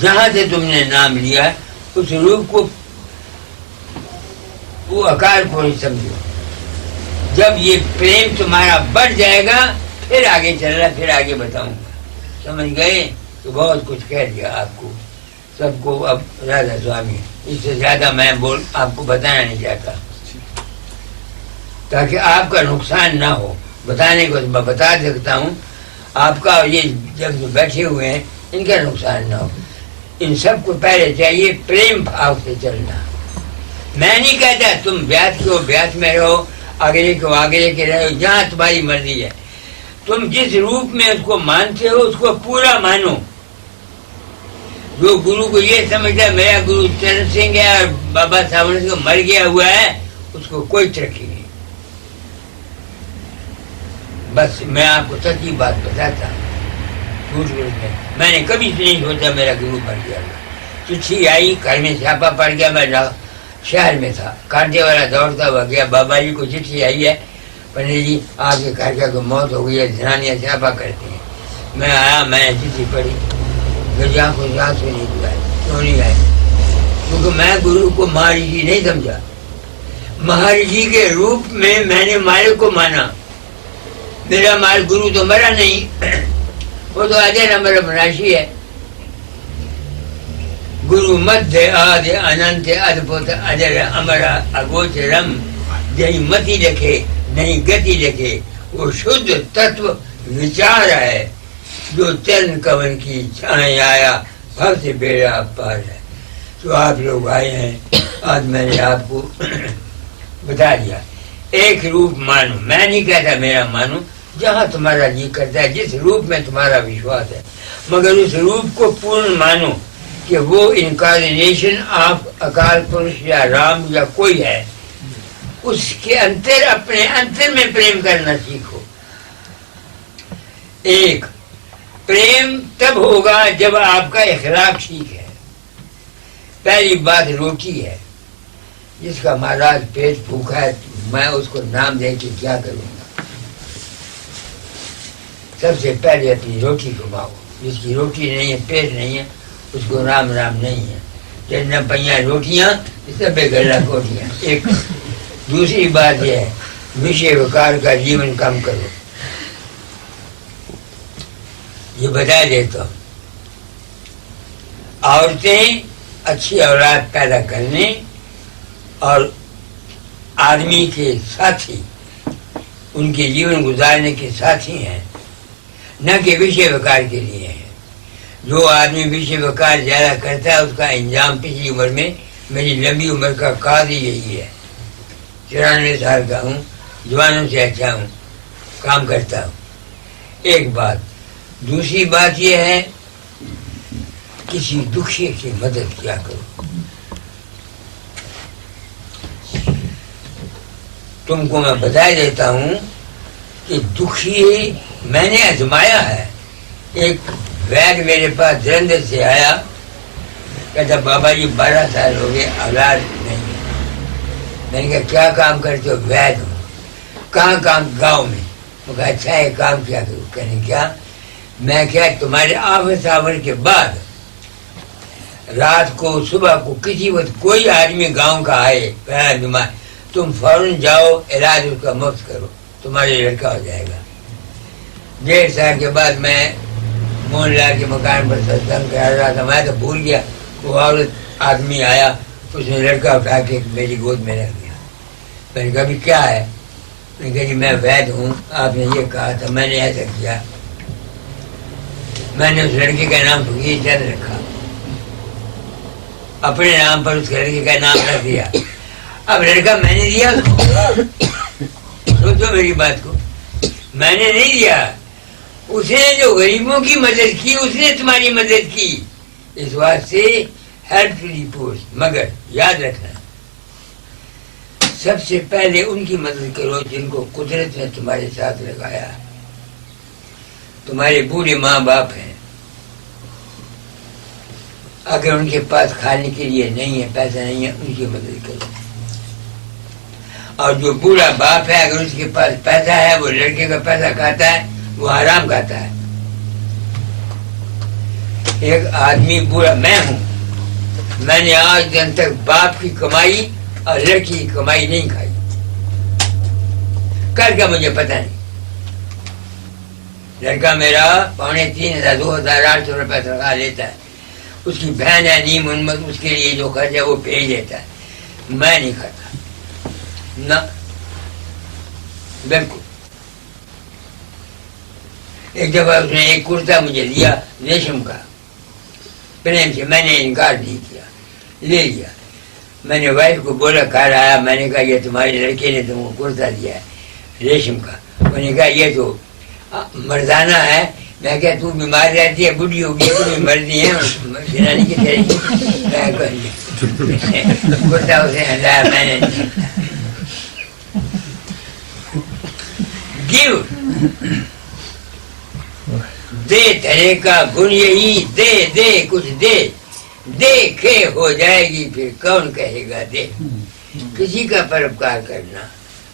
जहां से तुमने नाम लिया उस रूप को वो आकार को ही समझो। जब ये प्रेम तुम्हारा बढ़ जाएगा फिर आगे चल रहा, फिर आगे बताऊंगा। समझ गए? तो बहुत कुछ कह दिया आपको सबको। अब राधा स्वामी, इससे ज्यादा मैं आपको बताना नहीं चाहता, ताकि आपका नुकसान ना हो। बताने को मैं बता सकता हूँ, आपका ये जब जो बैठे हुए हैं इनका नुकसान ना हो। इन सबको पहले चाहिए प्रेम भाव से चलना। मैं नहीं कहता तुम ब्यास के हो ब्यास में रहो, अगले को आगे के रहो, जहाँ तुम्हारी मर्जी है। तुम जिस रूप में उसको मानते हो उसको पूरा मानो। जो गुरु को ये समझता है मेरा गुरु चरण सिंह है और बाबा सावंत को मर गया हुआ है, उसको कोई तरक्की नहीं। बस मैं आपको सच्ची बात बताता हूँ, मैंने कभी नहीं सोचा मेरा गुरु मर गया। चिट्ठी आई, घर में छापा पड़ गया, मैं शहर में था, कांटे वाला दौड़ता हुआ गया, बाबा जी को चिट्ठी आई है, पंडित जी आपके घर का को मौत हो गई है, जनानियाँ छापा करती हैं। मैं आया, मैंने चिट्ठी पढ़ी, मेरी आंखों से आंसू नहीं आए। क्यों नहीं आए? क्योंकि मैं गुरु को महर्षि नहीं समझा। महर्षि के रूप में मैंने मालिक को माना। मेरा माल गुरु तो मरा नहीं, वो तो अजर अमर अविनाशी है। गुरु मध्य आदि अनंत अद्भुत अजर अमर अगोचरम, जही मति लिखे नहीं गति लिखे, वो शुद्ध तत्व विचार है, जो चरण कवन की छाए आया भव से बेड़ा पार है। तो आप लोग आए हैं, आज मैंने आपको बता दिया। एक रूप मानो, मैं नहीं कहता मेरा मानो, जहाँ तुम्हारा जी करता है, जिस रूप में तुम्हारा विश्वास है, मगर उस रूप को पूर्ण मानो कि वो इनकार्नेशन ऑफ अकाल पुरुष या राम या कोई है। उसके अंतर, अपने अंतर में प्रेम करना सीखो। एक प्रेम तब होगा जब आपका इखलाक ठीक है। पहली बात रोटी है, जिसका महाराज पेट भूखा है, मैं उसको नाम दे के क्या करूंगा? सबसे पहले अपनी रोटी कमाओ। जिसकी रोटी नहीं है, पेट नहीं है, उसको राम राम नहीं है। जितना पहिया रोटियां, सब गला कोटियां। एक दूसरी बात यह है, विषय विकार का जीवन कम करो। ये बता देता हूं, औरतें अच्छी औलाद पैदा करने और आदमी के साथी, उनके जीवन गुजारने के साथी हैं, न कि विषय विकार के लिए है। जो आदमी विषय विकार ज्यादा करता है, उसका इंजाम पिछली उम्र में, मेरी लंबी उम्र का काज यही है। 94 साल का हूँ, जवानों से अच्छा हूँ, काम करता हूँ। एक बात। दूसरी बात यह है, किसी दुखी की मदद किया करो। तुमको मैं बता देता हूँ कि दुखी मैंने आजमाया है। एक वैद मेरे पास जलंधर से आया, कहता बाबा जी 12 साल हो गए, औलाद नहीं है। मैंने कहा क्या काम करते हो? वैद हूँ। कहाँ काम? गाँव में। वो कहा अच्छा है, काम क्या करूँ? कहने क्या? मैं क्या, तुम्हारे ऑफिस आवर के बाद रात को सुबह को किसी वक्त कोई आदमी गांव का आए बीमार, तुम फौरन जाओ, इलाज उसका मुफ्त करो, तुम्हारे लड़का हो जाएगा। 1.5 साल के बाद मैं मोहनलाल के मकान पर सत्संग कर रहा था, मैं तो भूल गया। वो औरत आदमी आया, उसने लड़का उठा के मेरी गोद में रख दिया। मैंने कहा भी क्या है? मैंने कहा जी मैं वैद हूँ, आपने ये कहा था, मैंने ऐसा किया। मैंने उस लड़के का नाम फकीर चंद रखा, अपने नाम पर उस लड़के का नाम रख दिया। अब लड़का मैंने दिया, सोचो मेरी बात को, मैंने नहीं दिया। उसने जो गरीबों की मदद की, उसने तुम्हारी मदद की। इस वास्ते हेल्प टू दी पुअर। मगर याद रखना, सबसे पहले उनकी मदद करो जिनको कुदरत ने तुम्हारे साथ लगाया। तुम्हारे बूढ़े माँ बाप हैं, अगर उनके पास खाने के लिए नहीं है, पैसा नहीं है, उनकी मदद करो। और जो बूढ़ा बाप है, अगर उसके पास पैसा है, वो लड़के का पैसा खाता है, वो हराम खाता है। एक आदमी बूढ़ा, मैं हूं, मैंने आज दिन तक बाप की कमाई और लड़की की कमाई नहीं खाई। कर क्या मुझे पता नहीं। लड़का मेरा 3,500 2,800 रुपये तनख्वाह लेता है। उसकी बहन है नीम उन्मत, उसके लिए जो खर्च है वो भेज देता है। मैं नहीं खाता ना, बिल्कुल। एक दफा उसने एक कुर्ता मुझे दिया रेशम का, प्रेम से, मैंने इनकार नहीं किया, ले लिया। मैंने वाइफ को बोला, घर आया, मैंने कहा ये तुम्हारे लड़के ने तुमको कुर्ता दिया है रेशम का। मैंने कहा ये तो मर्दाना है। मैं क्या तू बीमार रहती है, बुढ़ी होगी, तो मर्दी है जनानी की तरह। कुर्ता उसे हटाया मैंने। गिव, दे तरह का गुण यही, दे दे कुछ दे, देखे हो जाएगी फिर कौन कहेगा दे। किसी का परोपकार करना।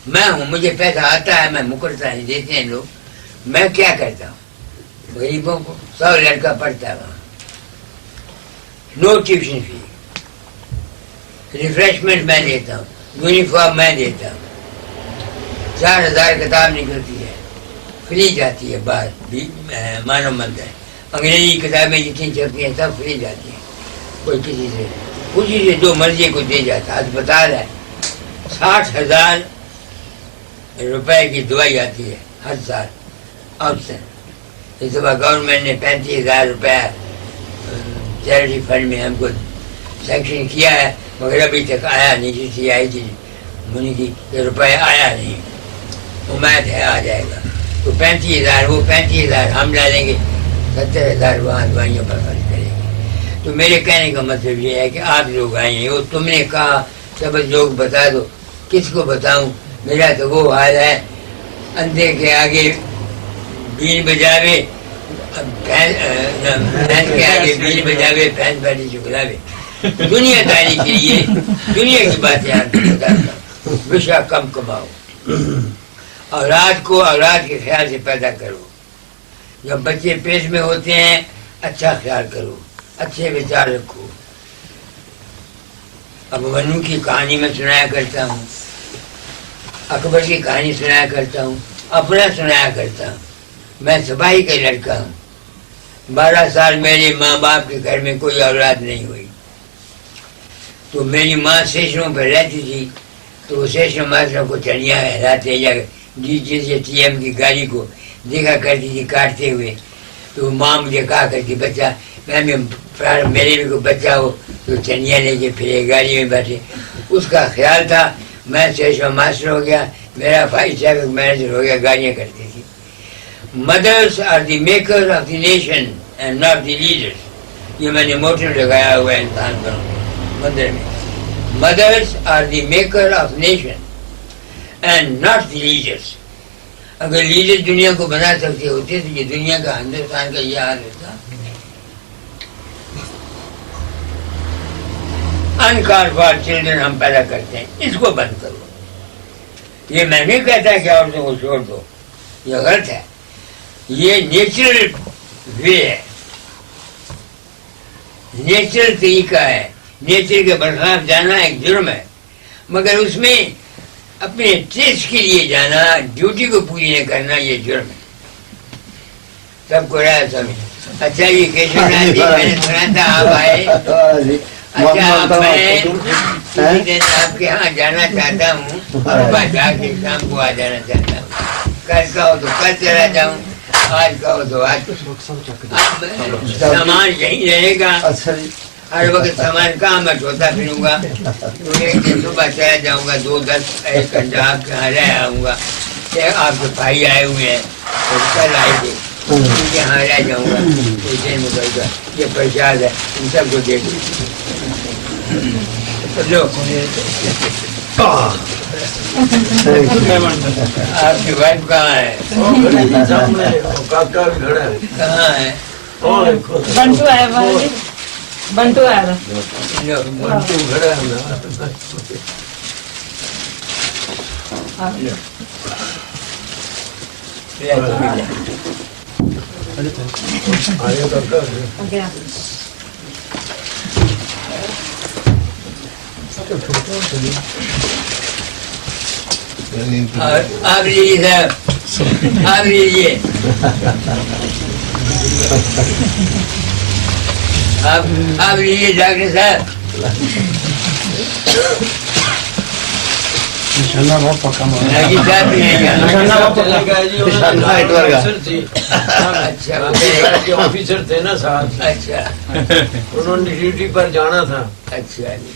मैं हूं, मुझे पैसा आता है, मैं मुकरता नहीं, देते हैं लोग। मैं क्या करता हूँ, गरीबों को 100 लड़का पढ़ता है वहां, नो ट्यूशन फी, रिफ्रेशमेंट मैं देता हूँ, यूनिफॉर्म मैं देता हूँ। 4000 किताब निकलती है, फ्री जाती है बाहर मानव मंदिर। अंग्रेजी किताबें जितनी चलती हैं सब फ्री जाती हैं। कोई किसी से जो मर्जी को दे जाता। अस्पताल है, 60,000 रुपए की दवाई आती है हर साल औसतन। इस दफा गवर्नमेंट ने 35,000 रुपया चैरिटी फंड में हमको सेंक्शन किया है, मगर अभी तक आया नहीं। जिससे आई थी मुनि की रुपया आया नहीं, उम्मीद है आ जाएगा। तो 35,000 वो 35,000 हम डालेंगे, 70,000 वहाँ दवाइयों पर खर्च करेंगे। तो मेरे कहने का मतलब ये है कि आप लोग आए हैं, वो तुमने कहा सब लोग बता दो, किसको बताऊं? मेरा तो वो हाल है, अंधे के आगे बीन बजावे, भैंस के आगे बीन बजावे, भैंस बैठी चुगलावे। दुनियादारी के लिए दुनिया की बातें आपको बताता हूँ। विषा कम कमाओ, औलाद को औलाद के ख्याल से पैदा करो। जब बच्चे पेट में होते हैं अच्छा ख्याल करो, अच्छे विचार रखो। अब मनु की कहानी में सुनाया करता हूँ, अकबर की कहानी सुनाया करता हूँ, अपना सुनाया करता हूँ। मैं सिपाही का लड़का हूँ। 12 साल मेरे माँ बाप के घर में कोई औलाद नहीं हुई। तो मेरी माँ स्टेशनों पर रहती थी, तो वो स्टेशन मास्टरों को चलिया रहते जाकर डीजे से टीएम की गाड़ी को देखा करती थी काटते हुए। तो माँ मुझे कहा करती, बच्चा मेरे भी कोई बच्चा हो तो चनिया लेके फिरे, गाड़ी में बैठे। उसका ख्याल था। मैं स्टेशन मास्टर हो गया, मेरा भाई साहब मैनेजर हो गया, गाड़ियाँ करती थी। Mothers are the maker of the nation and not the leaders. ये मैंने मोटर लगाया हुआ है इंसान पर मंदिर में। Mothers are the maker of nation and not the leaders. अगर लीडर दुनिया को बना सकते होते तो ये दुनिया का, हिंदुस्तान का ये हाल होता। अनकॉल्ड फॉर चिल्ड्रन हम पैदा करते हैं, इसको बंद करो। ये मैं नहीं कहता कि औरतों को छोड़ दो, ये गलत है। ये नेचुरल वे है, नेचुरल तरीका है। नेचर के बरखलाफ जाना एक जुर्म है, मगर उसमें अपने टेस्ट के लिए जाना, ड्यूटी को पूरी नहीं करना, ये जुर्म है। सबको राय समझ। अच्छा ये केशव नाथ जी मैंने सुना था आप आए। अच्छा मैं किसी दिन आपके यहाँ जाना चाहता हूँ और मैं जाके शाम को आ जाना चाहता हूँ। कल कहो तो कल चला जाऊँ, आज कहो तो आज। सामान यही रहेगा, हर वक्त सामान कहाँ मैं ढोता फिरूंगा। एक दिन सुबह चला जाऊंगा, 2-10 एक घंटा आपके यहाँ रह आऊँगा। आपके भाई आए हुए हैं तो कल आएंगे, उनके यहाँ रह जाऊँगा। कोई दिन मुझे ये प्रसाद है, इन सबको दे दो। आपकी वाइफ कहाँ है? काका भी खड़ा है। कहाँ है? बंटू आया बाहर, बंटू आया था। बंटू खड़ा है ना। आया काका। आप लीजिए साहब, आप लीजिए। आप लीजिए डॉक्टर साहब। निशाना बहुत पक्का मारा। राजी साहब भी हैं क्या? निशाना चलेगा जी, निशाना इतवार का। अच्छा ऑफिसर थे ना साहब। अच्छा उन्होंने ड्यूटी पर जाना था। अच्छा जी।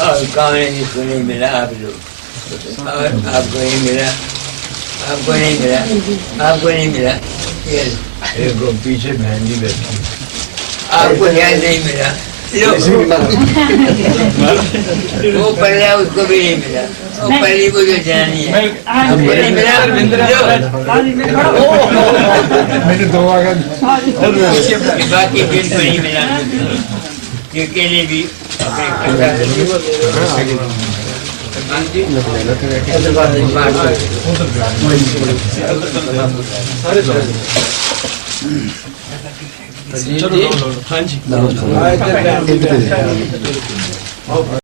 और कौन जिसको नहीं मिला आप लोग, और आपको नहीं मिला, आपको नहीं मिला, आपको नहीं मिला। एक पीछे बहन जी बैठी, आपको ध्यान नहीं मिला। वो पढ़ा उसको भी नहीं मिला, वो पढ़ी को जो जानी है आपको नहीं मिला। मैंने 2 बाकी जिनको नहीं मिला क्योंकि भी हाँ जी